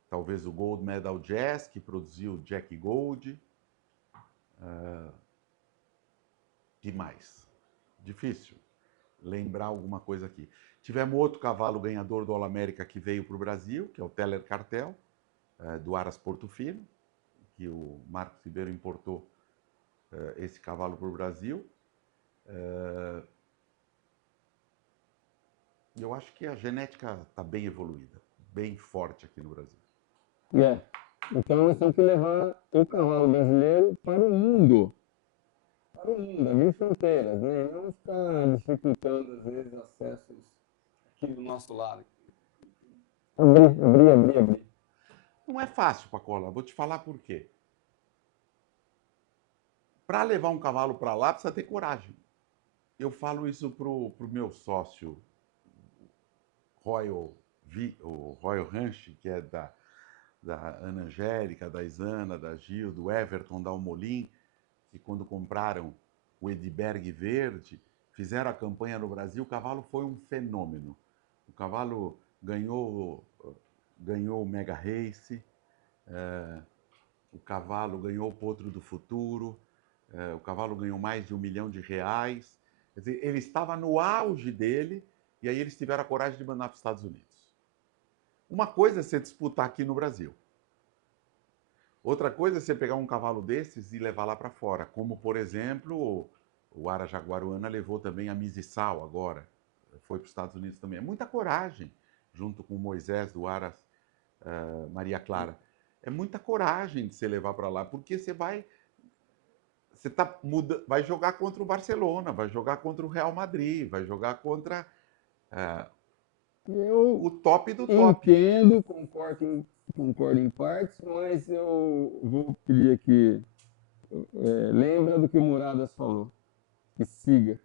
talvez o Gold Medal Jazz, que produziu Jack Gold. Que mais? Difícil lembrar alguma coisa aqui. Tivemos outro cavalo ganhador do All-América que veio para o Brasil, que é o Teller Cartel, do Aras Porto Fino, que o Marcos Ribeiro importou esse cavalo para o Brasil. Eu acho que a genética está bem evoluída, bem forte aqui no Brasil. Então nós temos que levar o cavalo brasileiro para o mundo. Para o mundo, abrir fronteiras, né? Não ficar dificultando, às vezes, acessos aqui do nosso lado. Abrir. Não é fácil, Pacola, vou te falar por quê. Para levar um cavalo para lá, precisa ter coragem. Eu falo isso pro meu sócio, o Royal Ranch, que é da Ana Angélica, da Isana, da Gil, do Everton, da Almolim, que quando compraram o Edberg Verde, fizeram a campanha no Brasil, o cavalo foi um fenômeno. O cavalo ganhou o Mega Race, o cavalo ganhou o Potro do Futuro, o cavalo ganhou mais de R$1 milhão. Quer dizer, ele estava no auge dele, e aí eles tiveram a coragem de mandar para os Estados Unidos. Uma coisa é você disputar aqui no Brasil. Outra coisa é você pegar um cavalo desses e levar lá para fora, como, por exemplo, o Ara Jaguaruana levou também a Mississau agora, foi para os Estados Unidos também. É muita coragem, junto com o Moisés do Ara Maria Clara. É muita coragem de você levar para lá, porque você vai jogar contra o Barcelona, vai jogar contra o Real Madrid, vai jogar contra o top do top. Entendo, concordo em partes, mas eu vou pedir aqui, lembra do que o Muradas falou, que siga.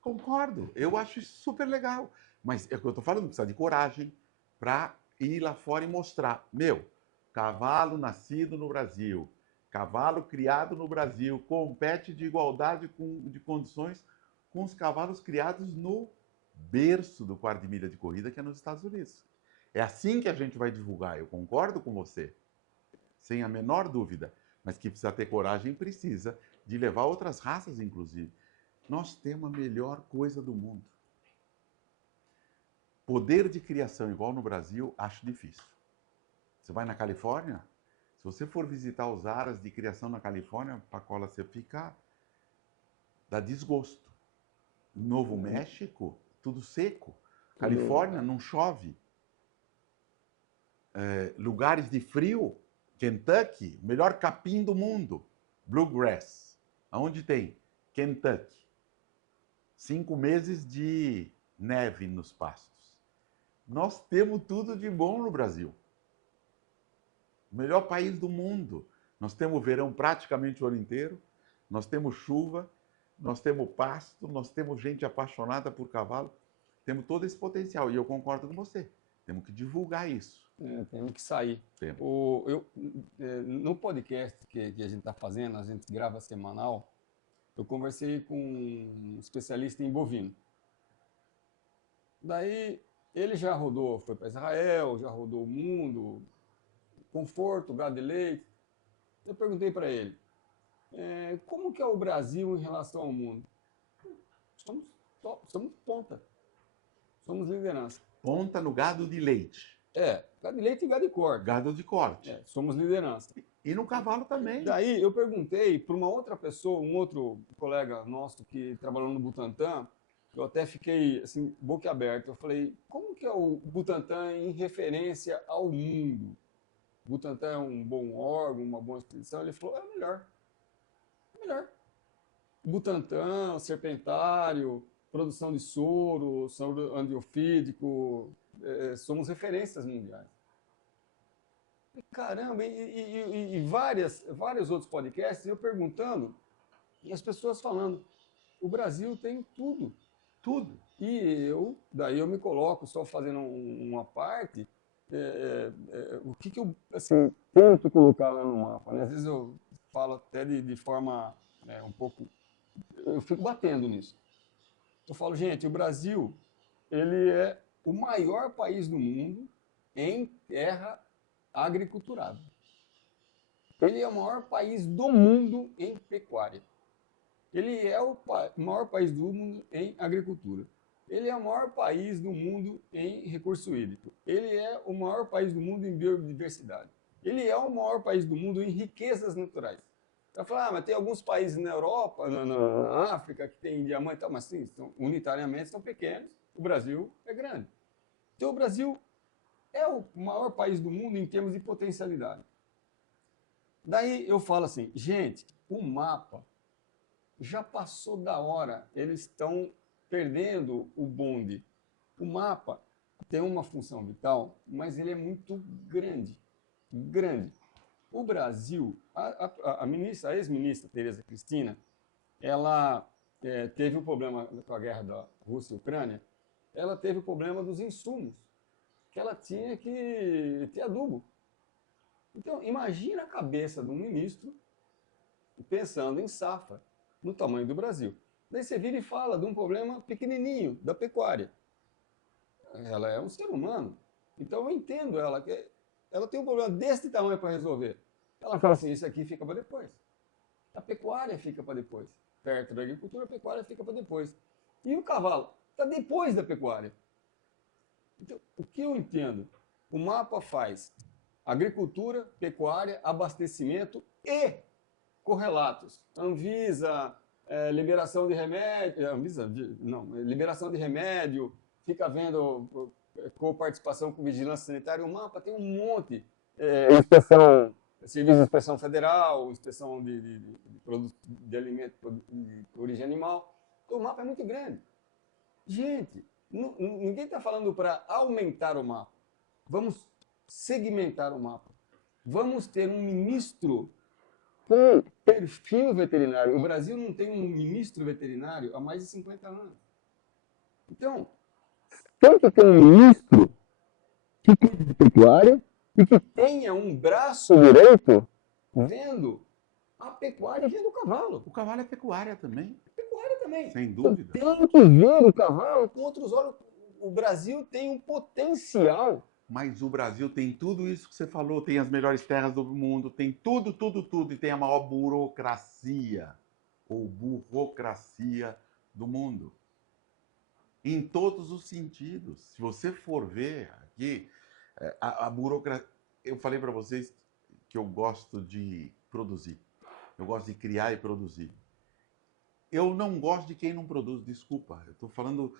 Concordo, eu acho isso super legal, mas é o que eu estou falando, precisa de coragem para ir lá fora e mostrar, cavalo nascido no Brasil, cavalo criado no Brasil, compete de igualdade de condições com os cavalos criados no berço do quarto de milha de corrida, que é nos Estados Unidos. É assim que a gente vai divulgar, eu concordo com você, sem a menor dúvida, mas que precisa ter coragem, precisa de levar outras raças, inclusive. Nós temos a melhor coisa do mundo. Poder de criação igual no Brasil, acho difícil. Você vai na Califórnia, se você for visitar os aras de criação na Califórnia, Pacola, você fica... dá desgosto. Novo México, tudo seco. Califórnia, não chove. Lugares de frio, Kentucky, o melhor capim do mundo, Bluegrass. Aonde tem? Kentucky. 5 meses de neve nos pastos. Nós temos tudo de bom no Brasil. O melhor país do mundo. Nós temos verão praticamente o ano inteiro, nós temos chuva, nós temos pasto, nós temos gente apaixonada por cavalo, temos todo esse potencial. E eu concordo com você, temos que divulgar isso. Temos que sair. No podcast que a gente está fazendo, a gente grava semanal, eu conversei com um especialista em bovino. Daí, ele já rodou, foi para Israel, já rodou o mundo, conforto, gado de leite. Eu perguntei para ele, como que é o Brasil em relação ao mundo? Somos ponta, somos liderança. Ponta no gado de leite. Gado de leite e gado de corte. Gado de corte. Somos liderança. E no cavalo também. Daí eu perguntei para uma outra pessoa, um outro colega nosso que trabalhou no Butantan, eu até fiquei assim, boca aberta. Eu falei, como que é o Butantan em referência ao mundo? O Butantan é um bom órgão, uma boa instituição? Ele falou, é melhor. Butantan, Serpentário, produção de soro andiofídico, somos referências mundiais. Caramba, e vários outros podcasts, eu perguntando, e as pessoas falando, o Brasil tem tudo. Tudo. E daí eu me coloco só fazendo uma parte, o que eu assim, tento colocar lá no mapa, né? Às vezes eu falo até de forma um pouco, eu fico batendo nisso. Eu falo, gente, o Brasil, ele é o maior país do mundo em terra agriculturada. Ele é o maior país do mundo em pecuária. Ele é o maior país do mundo em agricultura. Ele é o maior país do mundo em recurso hídrico. Ele é o maior país do mundo em biodiversidade. Ele é o maior país do mundo em riquezas naturais. Vai falar, mas tem alguns países na Europa, na África, que tem diamante e tal, mas sim, unitariamente são pequenos. O Brasil é grande. Então, o Brasil é o maior país do mundo em termos de potencialidade. Daí eu falo assim, gente, o mapa já passou da hora, eles estão perdendo o bonde. O mapa tem uma função vital, mas ele é muito grande, grande. O Brasil, a ex-ministra Tereza Cristina, ela teve um problema com a guerra da Rússia e Ucrânia, ela teve o problema dos insumos, que ela tinha que ter adubo. Então, imagina a cabeça de um ministro pensando em safra, no tamanho do Brasil. Daí você vira e fala de um problema pequenininho, da pecuária. Ela é um ser humano. Então eu entendo ela, que ela tem um problema desse tamanho para resolver. Ela fala assim, isso aqui fica para depois. A pecuária fica para depois. Perto da agricultura, a pecuária fica para depois. E o cavalo está depois da pecuária. Então, o que eu entendo? O mapa faz agricultura, pecuária, abastecimento e correlatos. Anvisa, liberação de remédio, liberação de remédio, fica vendo coparticipação com vigilância sanitária. O mapa tem um monte. Inspeção, serviço de inspeção federal, inspeção de produtos de alimento de origem animal. Então, o mapa é muito grande. Gente, ninguém está falando para aumentar o mapa. Vamos segmentar o mapa. Vamos ter um ministro com perfil veterinário. O Brasil não tem um ministro veterinário há mais de 50 anos. Então, tem que ter um ministro que cuide de pecuária e que tenha um braço direito vendo a pecuária e vendo o cavalo. O cavalo é pecuária também. Pecuária também. Sem dúvida. Tem que ver o cavalo com outros olhos. O Brasil tem um potencial. Mas o Brasil tem tudo isso que você falou, tem as melhores terras do mundo, tem tudo, tudo, tudo, e tem a maior burocracia, ou burocracia do mundo. Em todos os sentidos. Se você for ver aqui, a burocracia... Eu falei para vocês que eu gosto de produzir. Eu gosto de criar e produzir. Eu não gosto de quem não produz, desculpa. Eu estou falando...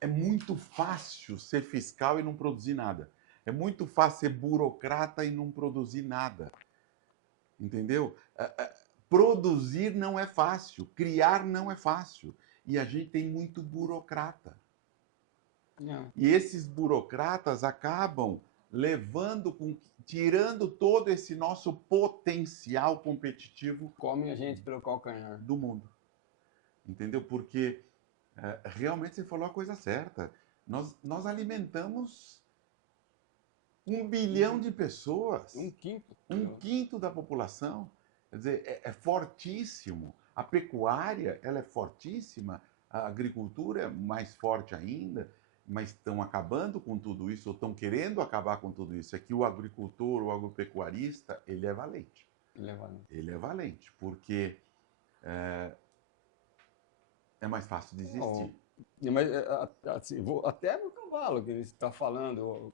É muito fácil ser fiscal e não produzir nada. É muito fácil ser burocrata e não produzir nada. Entendeu? Produzir não é fácil, criar não é fácil. E a gente tem muito burocrata. Não. E esses burocratas acabam tirando todo esse nosso potencial competitivo. Come a gente pelo calcanhar. Do mundo. Entendeu? Porque realmente você falou a coisa certa. Nós alimentamos 1 bilhão de pessoas. Um quinto. Um quinto da população. Quer dizer, é fortíssimo. A pecuária, ela é fortíssima. A agricultura é mais forte ainda. Mas estão acabando com tudo isso, ou estão querendo acabar com tudo isso. É que o agricultor, o agropecuarista, ele é valente. Ele é valente, porque é mais fácil de existir. Mas, assim, até no cavalo que ele está falando,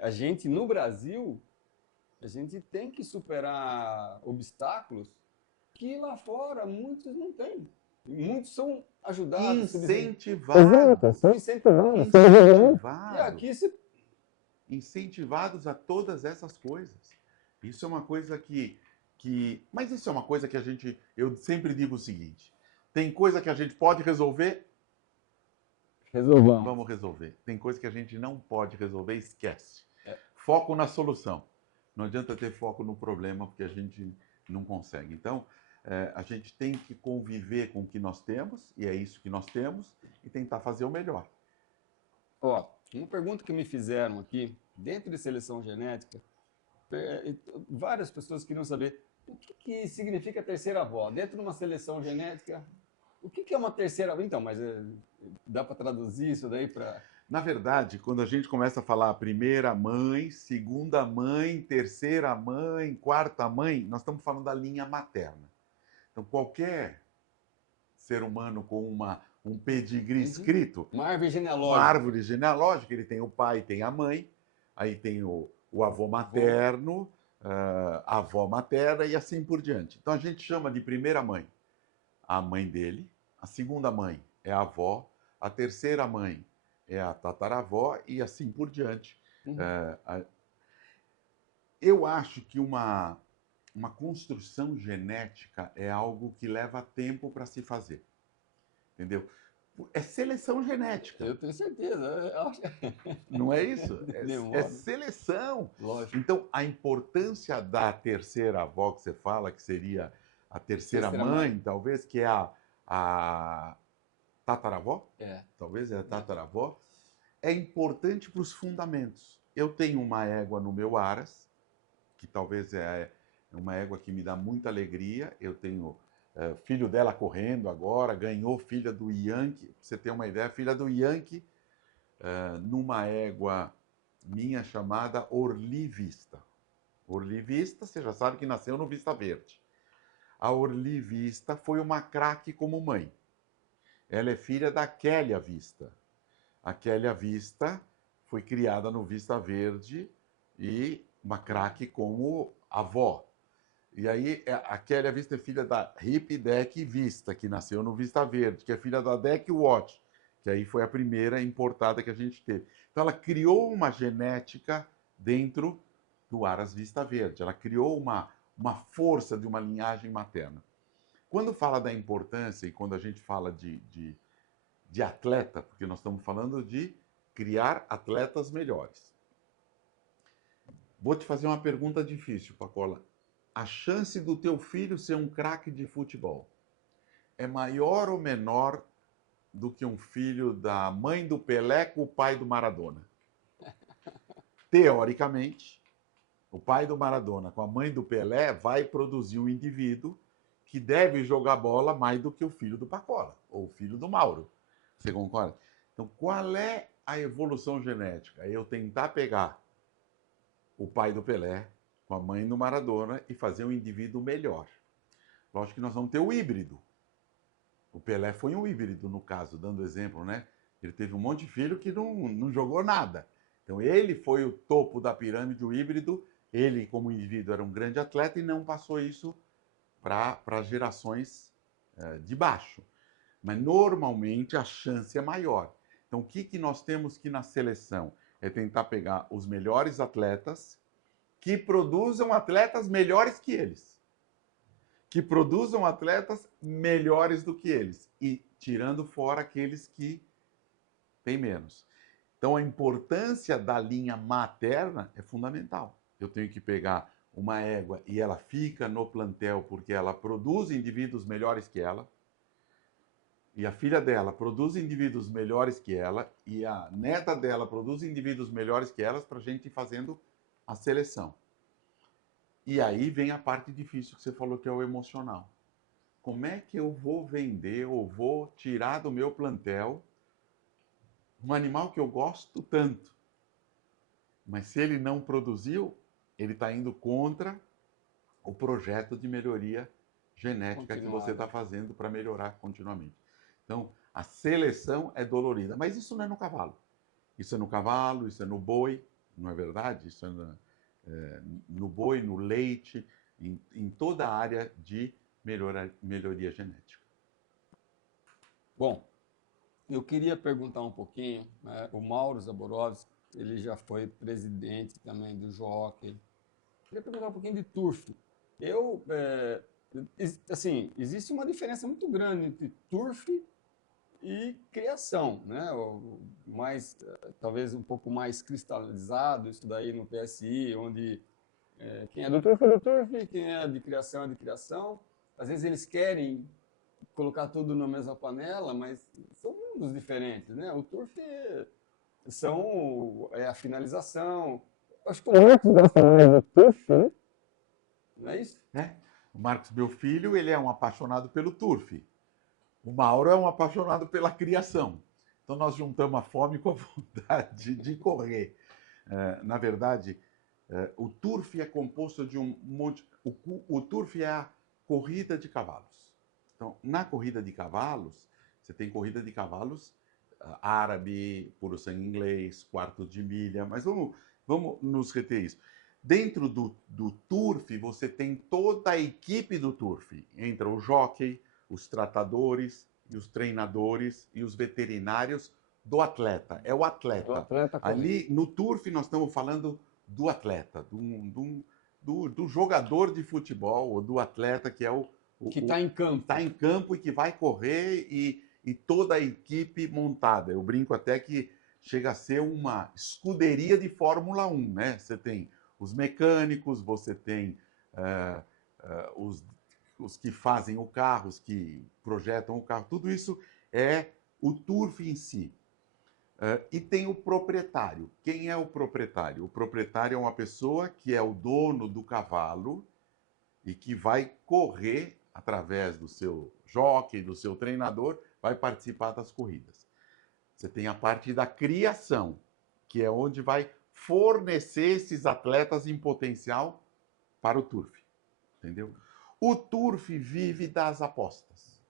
a gente, no Brasil, a gente tem que superar obstáculos que lá fora muitos não têm. Muitos são ajudados. Incentivados. São incentivados. Incentivados. E aqui incentivados a todas essas coisas. Isso é uma coisa que... Mas isso é uma coisa que eu sempre digo o seguinte, tem coisa que a gente pode resolver, resolvamos. Vamos resolver. Tem coisa que a gente não pode resolver, esquece. Foco na solução. Não adianta ter foco no problema, porque a gente não consegue. Então, a gente tem que conviver com o que nós temos, e é isso que nós temos, e tentar fazer o melhor. Ó, uma pergunta que me fizeram aqui, dentro de seleção genética, várias pessoas queriam saber o que significa terceira avó. Dentro de uma seleção genética, o que é uma terceira avó? Então, mas dá para traduzir isso daí para... Na verdade, quando a gente começa a falar primeira mãe, segunda mãe, terceira mãe, quarta mãe, nós estamos falando da linha materna. Então, qualquer ser humano com um pedigree escrito... Uma árvore genealógica. Uma árvore genealógica, ele tem o pai, tem a mãe, aí tem o avô materno, a avó materna e assim por diante. Então a gente chama de primeira mãe a mãe dele, a segunda mãe é a avó, a terceira mãe é a tataravó e assim por diante. Uhum. Eu acho que uma construção genética é algo que leva tempo para se fazer, entendeu? É seleção genética, Eu tenho certeza. Eu acho que não é isso? É demora, seleção. lógico. Então, a importância da terceira avó que você fala, que seria a terceira Terceira mãe, mãe? talvez, que é a tataravó, É. talvez é a tataravó, é importante para os fundamentos. Eu tenho uma égua no meu aras, que talvez é uma égua que me dá muita alegria. Eu tenho filho dela correndo agora, ganhou filha do Yankee, pra você ter uma ideia, filha do Yankee, numa égua minha chamada Orli Vista. Orli Vista, você já sabe que nasceu no Vista Verde. A Orli Vista foi uma craque como mãe. Ela é filha da Kélia Vista. A Kélia Vista foi criada no Vista Verde e uma craque como avó. E aí a Kélia Vista é filha da Hip Deck Vista, que nasceu no Vista Verde, que é filha da Deck Watch, que aí foi a primeira importada que a gente teve. Então ela criou uma genética dentro do Aras Vista Verde. Ela criou uma força de uma linhagem materna. Quando fala da importância e quando a gente fala de atleta, porque nós estamos falando de criar atletas melhores. Vou te fazer uma pergunta difícil, Pacola. A chance do teu filho ser um craque de futebol é maior ou menor do que um filho da mãe do Pelé com o pai do Maradona? Teoricamente, o pai do Maradona com a mãe do Pelé vai produzir um indivíduo que deve jogar bola mais do que o filho do Pacola ou o filho do Mauro. Você concorda? Então, qual é a evolução genética? É eu tentar pegar o pai do Pelé com a mãe do Maradona e fazer um indivíduo melhor. Lógico que nós vamos ter o híbrido. O Pelé foi um híbrido, no caso, dando exemplo, né? Ele teve um monte de filho que não jogou nada. Então, ele foi o topo da pirâmide, o híbrido. Ele, como indivíduo, era um grande atleta e não passou isso para gerações de baixo. Mas, normalmente, a chance é maior. Então, o que nós temos que na seleção? É tentar pegar os melhores atletas que produzam atletas melhores que eles. Que produzam atletas melhores do que eles. E tirando fora aqueles que têm menos. Então, a importância da linha materna é fundamental. Eu tenho que pegar uma égua e ela fica no plantel porque ela produz indivíduos melhores que ela. E a filha dela produz indivíduos melhores que ela. E a neta dela produz indivíduos melhores que elas para a gente ir fazendo a seleção. E aí vem a parte difícil que você falou, que é o emocional. Como é que eu vou vender ou vou tirar do meu plantel um animal que eu gosto tanto? Mas se ele não produziu, ele está indo contra o projeto de melhoria genética que você está fazendo para melhorar continuamente. Então, a seleção é dolorida. Mas isso não é no cavalo. Isso é no cavalo, isso é no boi, não é verdade? Isso é no boi, no leite, em toda a área de melhoria genética. Bom, eu queria perguntar um pouquinho, né, o Mauro Zaborowski, ele já foi presidente também do Jockey. Queria perguntar um pouquinho de turf. Eu, assim, existe uma diferença muito grande entre turf e criação, né? Mais, talvez um pouco mais cristalizado isso daí no PSI, onde quem é do turf é do turf, quem é de criação é de criação. Às vezes eles querem colocar tudo na mesma panela, mas são mundos diferentes, né? O turf é a finalização. Acho que o Marcos gosta mais do turf, né? Não é isso? O Marcos, meu filho, ele é um apaixonado pelo turf. O Mauro é um apaixonado pela criação. Então nós juntamos a fome com a vontade de correr. Na verdade, o turf é composto de um monte. O turf é a corrida de cavalos. Então, na corrida de cavalos, você tem corrida de cavalos árabe, puro sangue inglês, quartos de milha, mas vamos nos reter isso. Dentro do turf, você tem toda a equipe do turf. Entra o jockey, os tratadores, e os treinadores e os veterinários do atleta. É o atleta. Do atleta Ali no turf nós estamos falando do atleta, do jogador de futebol, ou do atleta que é que está em campo. Está em campo e que vai correr e toda a equipe montada. Eu brinco até que chega a ser uma escuderia de Fórmula 1, né? Você tem os mecânicos, você tem os que fazem o carro, os que projetam o carro, tudo isso é o turf em si. E tem o proprietário. Quem é o proprietário? O proprietário é uma pessoa que é o dono do cavalo e que vai correr através do seu jockey, do seu treinador, vai participar das corridas. Você tem a parte da criação, que é onde vai fornecer esses atletas em potencial para o turf. Entendeu? O turf vive das apostas.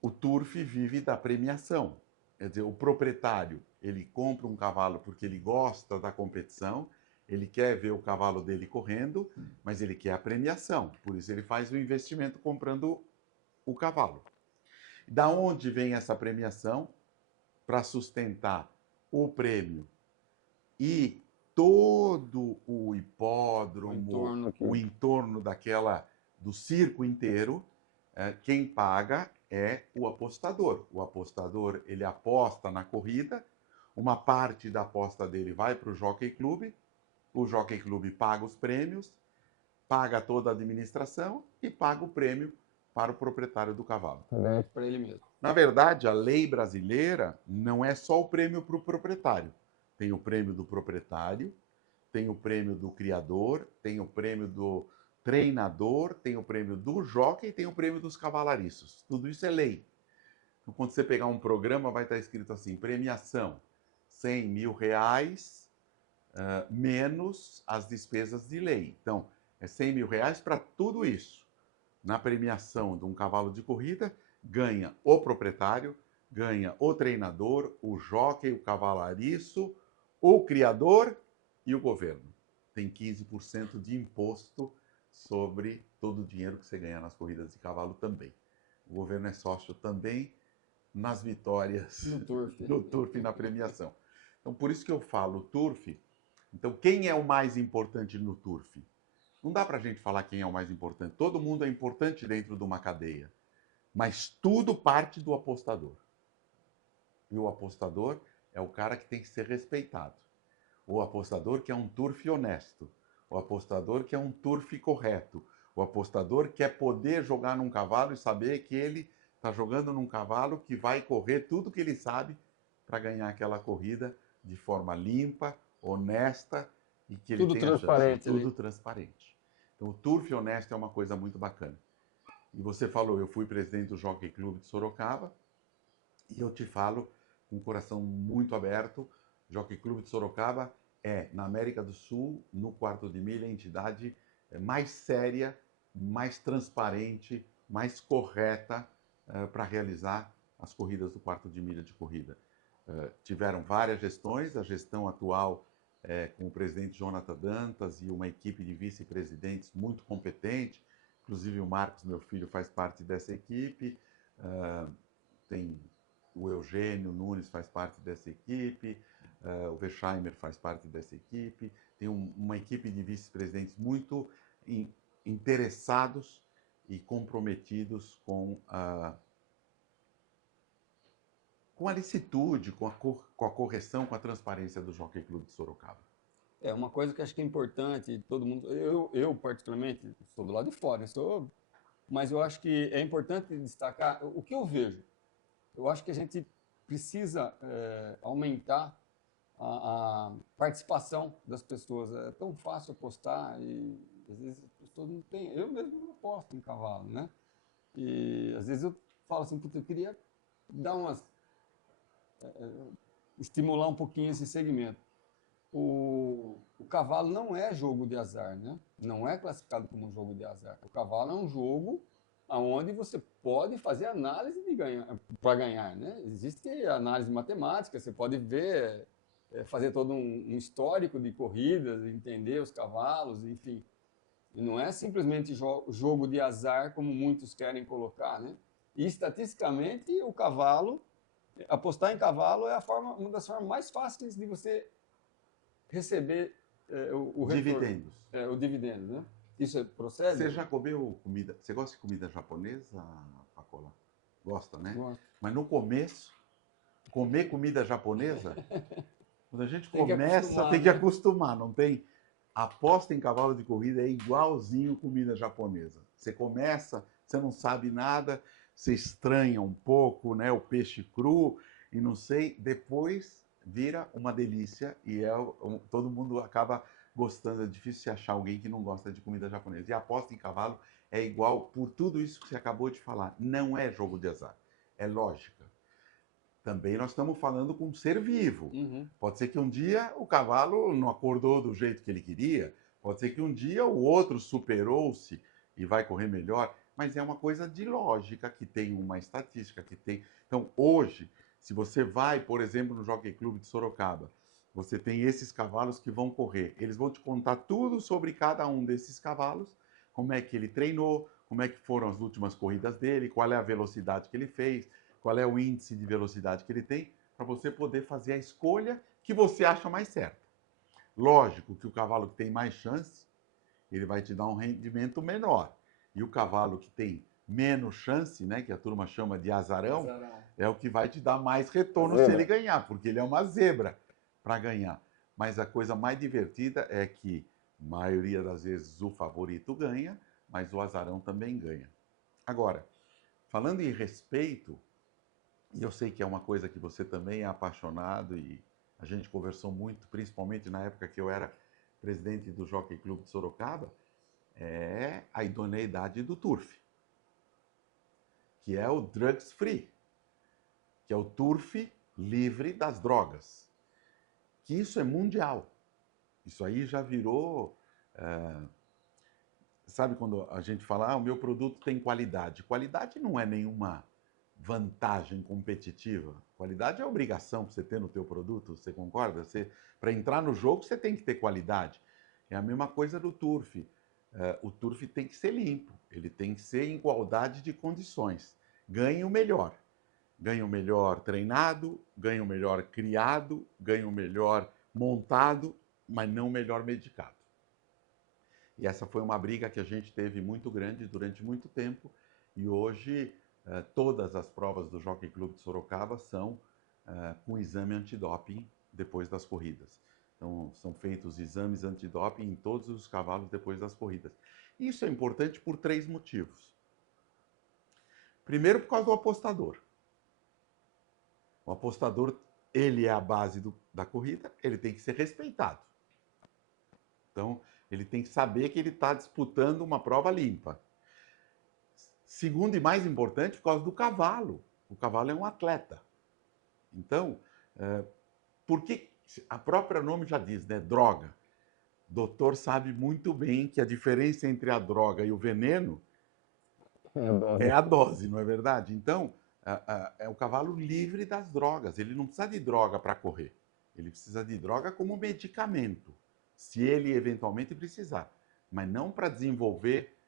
O turf vive da premiação. Quer dizer, o proprietário, ele compra um cavalo porque ele gosta da competição, ele quer ver o cavalo dele correndo, mas ele quer a premiação. Por isso ele faz o investimento comprando o cavalo. Da onde vem essa premiação? Para sustentar o prêmio e todo o hipódromo, o entorno do circo inteiro, quem paga é o apostador. O apostador, ele aposta na corrida, uma parte da aposta dele vai para o Jockey Club, o Jockey Club paga os prêmios, paga toda a administração e paga o prêmio para o proprietário do cavalo. Para ele mesmo. Na verdade, a lei brasileira não é só o prêmio para o proprietário. Tem o prêmio do proprietário, tem o prêmio do criador, tem o prêmio do treinador, tem o prêmio do jockey e tem o prêmio dos cavalariços. Tudo isso é lei. Então, quando você pegar um programa, vai estar escrito assim, premiação, R$100 mil, menos as despesas de lei. Então, é R$100 mil para tudo isso. Na premiação de um cavalo de corrida, ganha o proprietário, ganha o treinador, o jockey, o cavalariço, o criador e o governo. Tem 15% de imposto sobre todo o dinheiro que você ganha nas corridas de cavalo também. O governo é sócio também nas vitórias do turf na premiação. Então, por isso que eu falo turf. Então, quem é o mais importante no turf? Não dá para a gente falar quem é o mais importante. Todo mundo é importante dentro de uma cadeia. Mas tudo parte do apostador. E o apostador é o cara que tem que ser respeitado. O apostador que é um turf honesto. O apostador que é um turf correto. O apostador quer poder jogar num cavalo e saber que ele está jogando num cavalo que vai correr tudo que ele sabe para ganhar aquela corrida de forma limpa, honesta e que ele tudo tenha transparente. chance. Tudo transparente. Então, o turf honesto é uma coisa muito bacana. E você falou, eu fui presidente do Jockey Club de Sorocaba, e eu te falo com o coração muito aberto, o Jockey Club de Sorocaba é, na América do Sul, no quarto de milha, a entidade mais séria, mais transparente, mais correta para realizar as corridas do quarto de milha de corrida. Tiveram várias gestões, a gestão atual com o presidente Jonathan Dantas e uma equipe de vice-presidentes muito competente, inclusive o Marcos, meu filho, faz parte dessa equipe, tem o Eugênio Nunes faz parte dessa equipe, o Wersheimer faz parte dessa equipe, tem uma equipe de vice-presidentes muito interessados e comprometidos com a licitude, com a correção, com a transparência do Jockey Club de Sorocaba. É uma coisa que acho que é importante, todo mundo, eu particularmente, sou do lado de fora, mas eu acho que é importante destacar o que eu vejo. Eu acho que a gente precisa aumentar a participação das pessoas. É tão fácil apostar e às vezes as pessoas não têm. Eu mesmo não aposto em cavalo, né? E às vezes eu falo assim, eu queria dar estimular um pouquinho esse segmento. O cavalo não é jogo de azar, né? Não é classificado como um jogo de azar. O cavalo é um jogo onde você pode fazer análise para ganhar, né? Existe análise matemática, você pode ver fazer todo um histórico de corridas, entender os cavalos, enfim. E não é simplesmente jogo de azar, como muitos querem colocar, né? E, estatisticamente, o cavalo, apostar em cavalo é uma das formas mais fáceis de você receber o retorno, Dividendos. o dividendo, né? Isso procede? Você já comeu comida? Você gosta de comida japonesa, Pacola? Gosta, né? Gosto. Mas no começo, comer comida japonesa, quando a gente Tem que começa, acostumar, tem que né? acostumar, não tem? Aposta em cavalo de corrida é igualzinho comida japonesa. Você começa, você não sabe nada, você estranha um pouco, né? O peixe cru e não sei, depois vira uma delícia e todo mundo acaba gostando. É difícil você achar alguém que não gosta de comida japonesa. E a aposta em cavalo é igual por tudo isso que você acabou de falar. Não é jogo de azar, é lógica. Também nós estamos falando com um ser vivo. Uhum. Pode ser que um dia o cavalo não acordou do jeito que ele queria, pode ser que um dia o outro superou-se e vai correr melhor, mas é uma coisa de lógica, que tem uma estatística, que tem. Então, hoje, se você vai, por exemplo, no Jockey Club de Sorocaba, você tem esses cavalos que vão correr. Eles vão te contar tudo sobre cada um desses cavalos, como é que ele treinou, como é que foram as últimas corridas dele, qual é a velocidade que ele fez, qual é o índice de velocidade que ele tem, para você poder fazer a escolha que você acha mais certa. Lógico que o cavalo que tem mais chance, ele vai te dar um rendimento menor. E o cavalo que tem menos chance, né, que a turma chama de azarão, é o que vai te dar mais retorno se ele ganhar, porque ele é uma zebra para ganhar. Mas a coisa mais divertida é que, maioria das vezes, o favorito ganha, mas o azarão também ganha. Agora, falando em respeito, e eu sei que é uma coisa que você também é apaixonado e a gente conversou muito, principalmente na época que eu era presidente do Jockey Club de Sorocaba, é a idoneidade do turf, que é o drugs free, que é o turf livre das drogas, que isso é mundial. Isso aí já virou... sabe quando a gente fala, o meu produto tem qualidade? Qualidade não é nenhuma vantagem competitiva. Qualidade é obrigação para você ter no teu produto, você concorda? Para entrar no jogo, você tem que ter qualidade. É a mesma coisa do turf. O turf tem que ser limpo, ele tem que ser em igualdade de condições. Ganhe o melhor. Ganhe o melhor treinado, ganhe o melhor criado, ganhe o melhor montado, mas não o melhor medicado. E essa foi uma briga que a gente teve muito grande durante muito tempo. E hoje, todas as provas do Jockey Club de Sorocaba são com exame antidoping depois das corridas. Então, são feitos exames antidoping em todos os cavalos depois das corridas. Isso é importante por 3 motivos. Primeiro, por causa do apostador. O apostador, ele é a base da corrida, ele tem que ser respeitado. Então, ele tem que saber que ele está disputando uma prova limpa. Segundo e mais importante, por causa do cavalo. O cavalo é um atleta. Então, porque a própria nome já diz, né? Droga. O doutor sabe muito bem que a diferença entre a droga e o veneno é a dose, não é verdade? Então, é o cavalo livre das drogas. Ele não precisa de droga para correr. Ele precisa de droga como medicamento, se ele eventualmente precisar, mas não para desenvolver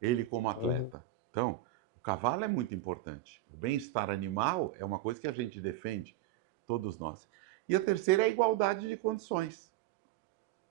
ele como atleta. Então, o cavalo é muito importante. O bem-estar animal é uma coisa que a gente defende, todos nós. E a terceira é a igualdade de condições,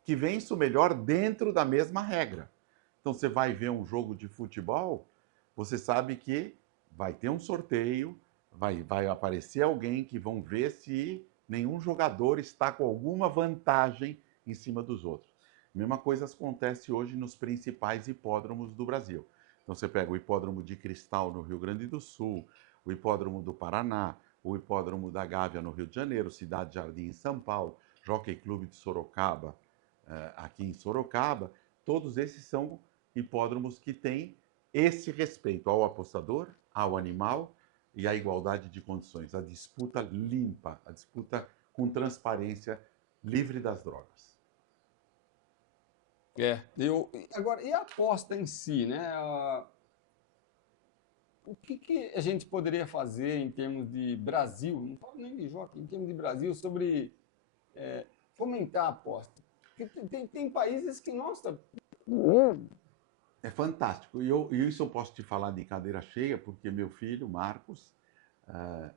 que vence o melhor dentro da mesma regra. Então, você vai ver um jogo de futebol, você sabe que vai ter um sorteio, vai aparecer alguém que vão ver se nenhum jogador está com alguma vantagem em cima dos outros. A mesma coisa acontece hoje nos principais hipódromos do Brasil. Então você pega o hipódromo de Cristal no Rio Grande do Sul, o hipódromo do Paraná, o hipódromo da Gávea no Rio de Janeiro, Cidade Jardim em São Paulo, Jockey Club de Sorocaba, aqui em Sorocaba, todos esses são hipódromos que têm esse respeito ao apostador, ao animal e à igualdade de condições, a disputa limpa, a disputa com transparência, livre das drogas. Agora, e a aposta em si, né? O que a gente poderia fazer em termos de Brasil, não falo nem de jockey, em termos de Brasil, sobre fomentar a aposta? Porque tem países que, nossa, É fantástico. E isso eu posso te falar de cadeira cheia, porque meu filho, Marcos,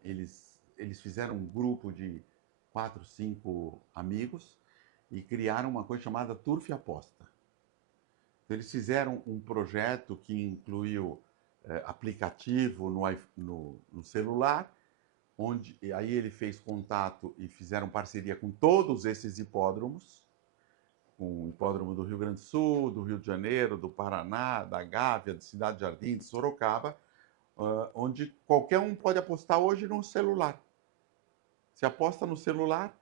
eles fizeram um grupo de 4, 5 amigos e criaram uma coisa chamada Turf Aposta. Então, eles fizeram um projeto que incluiu aplicativo no celular, onde aí ele fez contato e fizeram parceria com todos esses hipódromos, com o hipódromo do Rio Grande do Sul, do Rio de Janeiro, do Paraná, da Gávea, de Cidade Jardim, de Sorocaba, onde qualquer um pode apostar hoje no celular. Se aposta no celular,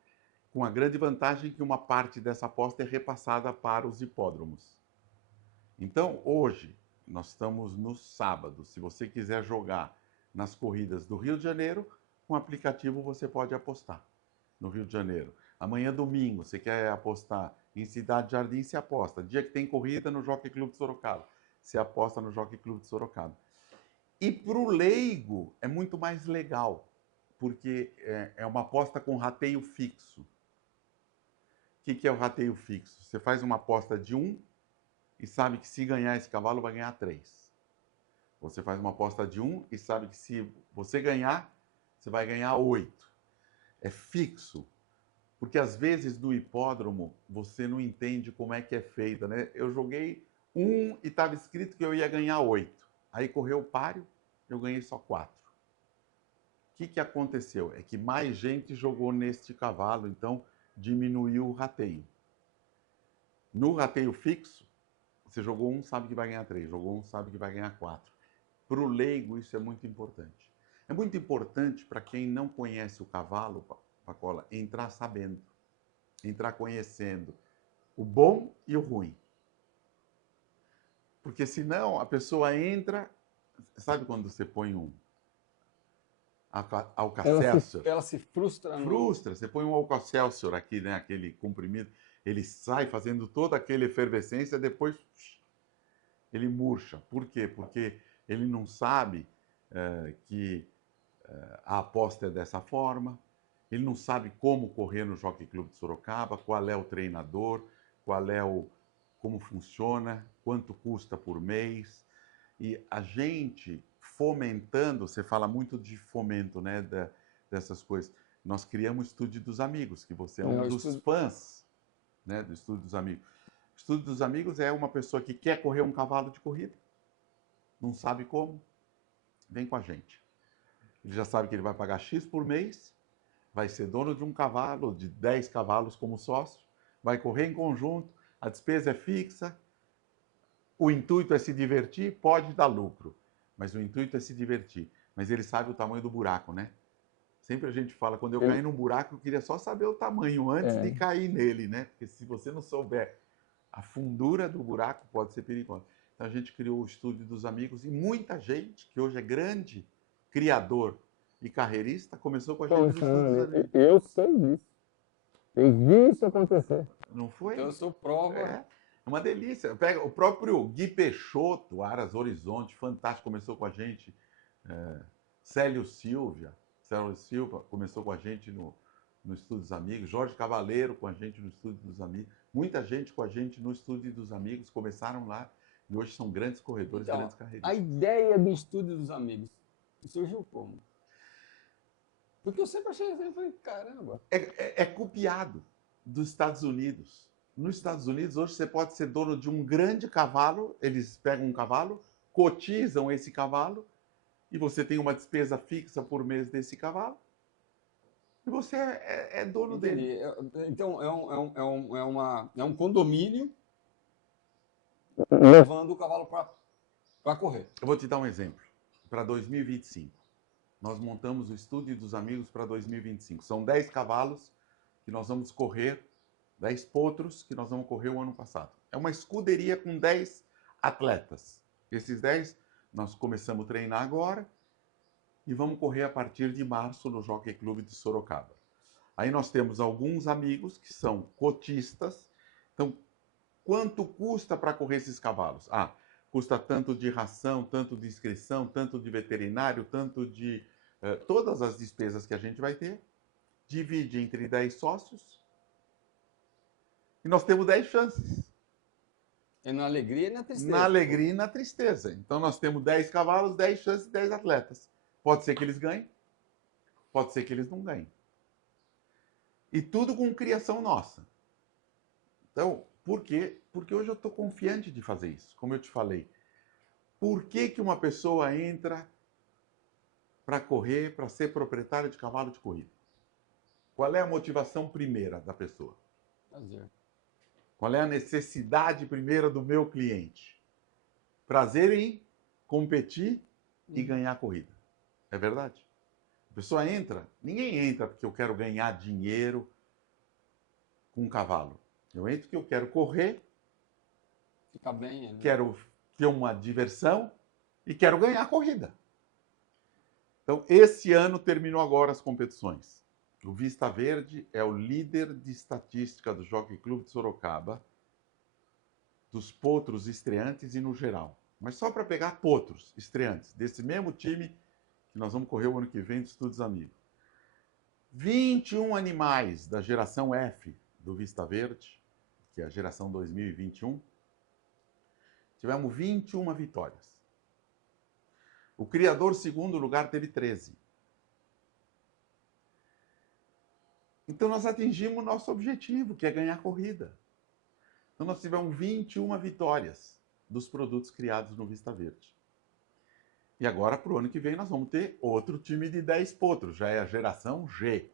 com a grande vantagem que uma parte dessa aposta é repassada para os hipódromos. Então, hoje, nós estamos no sábado. Se você quiser jogar nas corridas do Rio de Janeiro, com o aplicativo você pode apostar no Rio de Janeiro. Amanhã, domingo, você quer apostar em Cidade Jardim, se aposta. Dia que tem corrida no Jockey Clube de Sorocaba, se aposta no Jockey Clube de Sorocaba. E para o leigo é muito mais legal, porque é uma aposta com rateio fixo. O que é o rateio fixo? Você faz uma aposta de 1 e sabe que se ganhar esse cavalo vai ganhar 3. Você faz uma aposta de 1 e sabe que se você ganhar, você vai ganhar 8. É fixo. Porque às vezes no hipódromo você não entende como é que é feita, né? Eu joguei 1 e estava escrito que eu ia ganhar 8. Aí correu o páreo, eu ganhei só 4. O que aconteceu? É que mais gente jogou neste cavalo, então diminuiu o rateio. No rateio fixo, você jogou 1, sabe que vai ganhar 3. Jogou 1, sabe que vai ganhar 4. Para o leigo, isso é muito importante. É muito importante para quem não conhece o cavalo, Pacola, entrar sabendo, entrar conhecendo o bom e o ruim. Porque senão a pessoa entra, sabe quando você põe um Alka-Seltzer? Ela se frustra. Frustra, você põe um Alka-Seltzer aqui, né, aquele comprimido, ele sai fazendo toda aquela efervescência, depois ele murcha. Por quê? Porque ele não sabe que a aposta é dessa forma, ele não sabe como correr no Jockey Clube de Sorocaba, qual é o treinador, como funciona, quanto custa por mês. E a gente fomentando, você fala muito de fomento, né, dessas coisas. Nós criamos o Estúdio dos Amigos, que você é um dos fãs, né, do Estúdio dos Amigos. O Estúdio dos Amigos é uma pessoa que quer correr um cavalo de corrida, não sabe como, vem com a gente. Ele já sabe que ele vai pagar X por mês, vai ser dono de um cavalo, de 10 cavalos como sócio, vai correr em conjunto, a despesa é fixa, o intuito é se divertir, pode dar lucro, mas o intuito é se divertir. Mas ele sabe o tamanho do buraco, né? Sempre a gente fala, quando eu caí num buraco, eu queria só saber o tamanho antes de cair nele, né? Porque se você não souber a fundura do buraco, pode ser perigoso. Então a gente criou o Estúdio dos Amigos e muita gente, que hoje é grande criador e carreirista, começou com a gente no Estúdio dos Amigos. Eu sei disso. Eu vi isso acontecer. Não foi? Então eu sou prova. É uma delícia. Pega o próprio Gui Peixoto, Aras Horizonte, fantástico, começou com a gente. Célio Silva começou com a gente no Estúdio dos Amigos. Jorge Cavaleiro com a gente no Estúdio dos Amigos. Muita gente com a gente no Estúdio dos Amigos. Começaram lá e hoje são grandes corredores, Então, grandes carreiristas. A ideia do Estúdio dos Amigos surgiu como? Porque eu sempre achei assim, eu falei, caramba. É copiado dos Estados Unidos. Nos Estados Unidos, hoje você pode ser dono de um grande cavalo, eles pegam um cavalo, cotizam esse cavalo, e você tem uma despesa fixa por mês desse cavalo, e você é dono dele. Então, é um condomínio levando o cavalo para correr. Eu vou te dar um exemplo. Para 2025, nós montamos o Estúdio dos Amigos para 2025. São 10 cavalos que nós vamos correr, 10 potros que nós vamos correr o ano passado. É uma escuderia com 10 atletas. Esses 10 nós começamos a treinar agora e vamos correr a partir de março no Jockey Clube de Sorocaba. Aí nós temos alguns amigos que são cotistas. Então, quanto custa para correr esses cavalos? Custa tanto de ração, tanto de inscrição, tanto de veterinário, tanto de todas as despesas que a gente vai ter. Divide entre 10 sócios E nós temos 10 chances. É na alegria e na tristeza. Na alegria e na tristeza. Então nós temos 10 cavalos, 10 chances, 10 atletas. Pode ser que eles ganhem, pode ser que eles não ganhem. E tudo com criação nossa. Então, por quê? Porque hoje eu estou confiante de fazer isso, como eu te falei. Por que uma pessoa entra para correr, para ser proprietário de cavalo de corrida? Qual é a motivação primeira da pessoa? Prazer. Qual é a necessidade primeira do meu cliente? Prazer em competir e ganhar a corrida. É verdade? A pessoa entra, ninguém entra porque eu quero ganhar dinheiro com um cavalo. Eu entro porque eu quero correr, Fica bem, né? quero ter uma diversão e quero ganhar a corrida. Então, esse ano terminou agora as competições. O Vista Verde é o líder de estatística do Jockey Club de Sorocaba, dos potros estreantes e no geral. Mas só para pegar potros estreantes, desse mesmo time que nós vamos correr o ano que vem dos Estudos Amigos. 21 animais da geração F do Vista Verde, que é a geração 2021, tivemos 21 vitórias. O criador, segundo lugar, teve 13. Então nós atingimos o nosso objetivo, que é ganhar a corrida. Então nós tivemos 21 vitórias dos produtos criados no Vista Verde. E agora, para o ano que vem, nós vamos ter outro time de 10 potros, já é a geração G.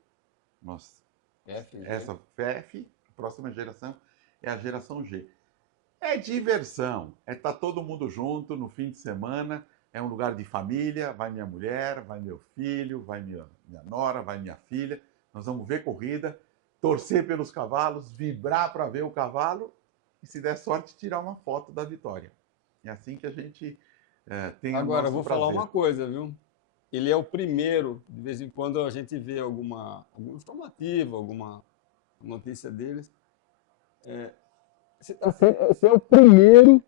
Essa F, a próxima geração, é a geração G. É diversão, é estar todo mundo junto no fim de semana, é um lugar de família, vai minha mulher, vai meu filho, vai minha nora, vai minha filha. Nós vamos ver corrida, torcer pelos cavalos, vibrar para ver o cavalo e, se der sorte, tirar uma foto da vitória. É assim que a gente tem o nosso prazer. Agora, eu vou falar uma coisa, viu? Ele é o primeiro, de vez em quando a gente vê alguma informativa, alguma notícia deles. Você é o primeiro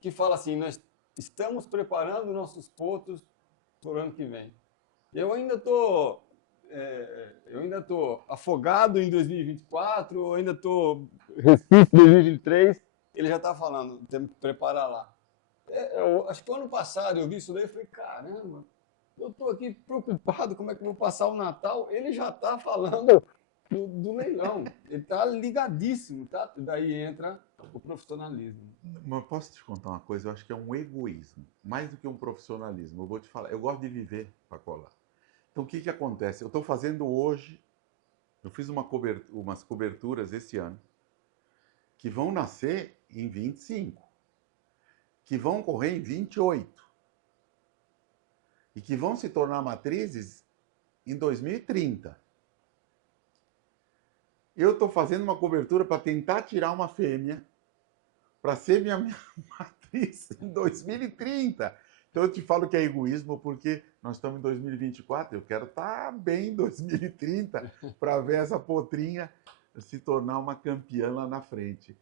Que fala assim, nós estamos preparando nossos potros para o ano que vem. Eu ainda estou afogado em 2024, eu ainda estou Recife 2023. Ele já está falando, temos que preparar lá. Eu acho que o ano passado eu vi isso daí e falei, caramba, eu estou aqui preocupado como é que eu vou passar o Natal. Ele já está falando do leilão. Ele está ligadíssimo, tá? Daí entra o profissionalismo. Mas posso te contar uma coisa? Eu acho que é um egoísmo, mais do que um profissionalismo. Eu vou te falar, eu gosto de viver, Pacola. Então, o que acontece? Eu estou fazendo hoje, eu fiz umas coberturas esse ano, que vão nascer em 25, que vão correr em 28, e que vão se tornar matrizes em 2030. Eu estou fazendo uma cobertura para tentar tirar uma fêmea para ser minha matriz em 2030. Então eu te falo que é egoísmo porque nós estamos em 2024, eu quero estar bem em 2030 para ver essa potrinha se tornar uma campeã lá na frente.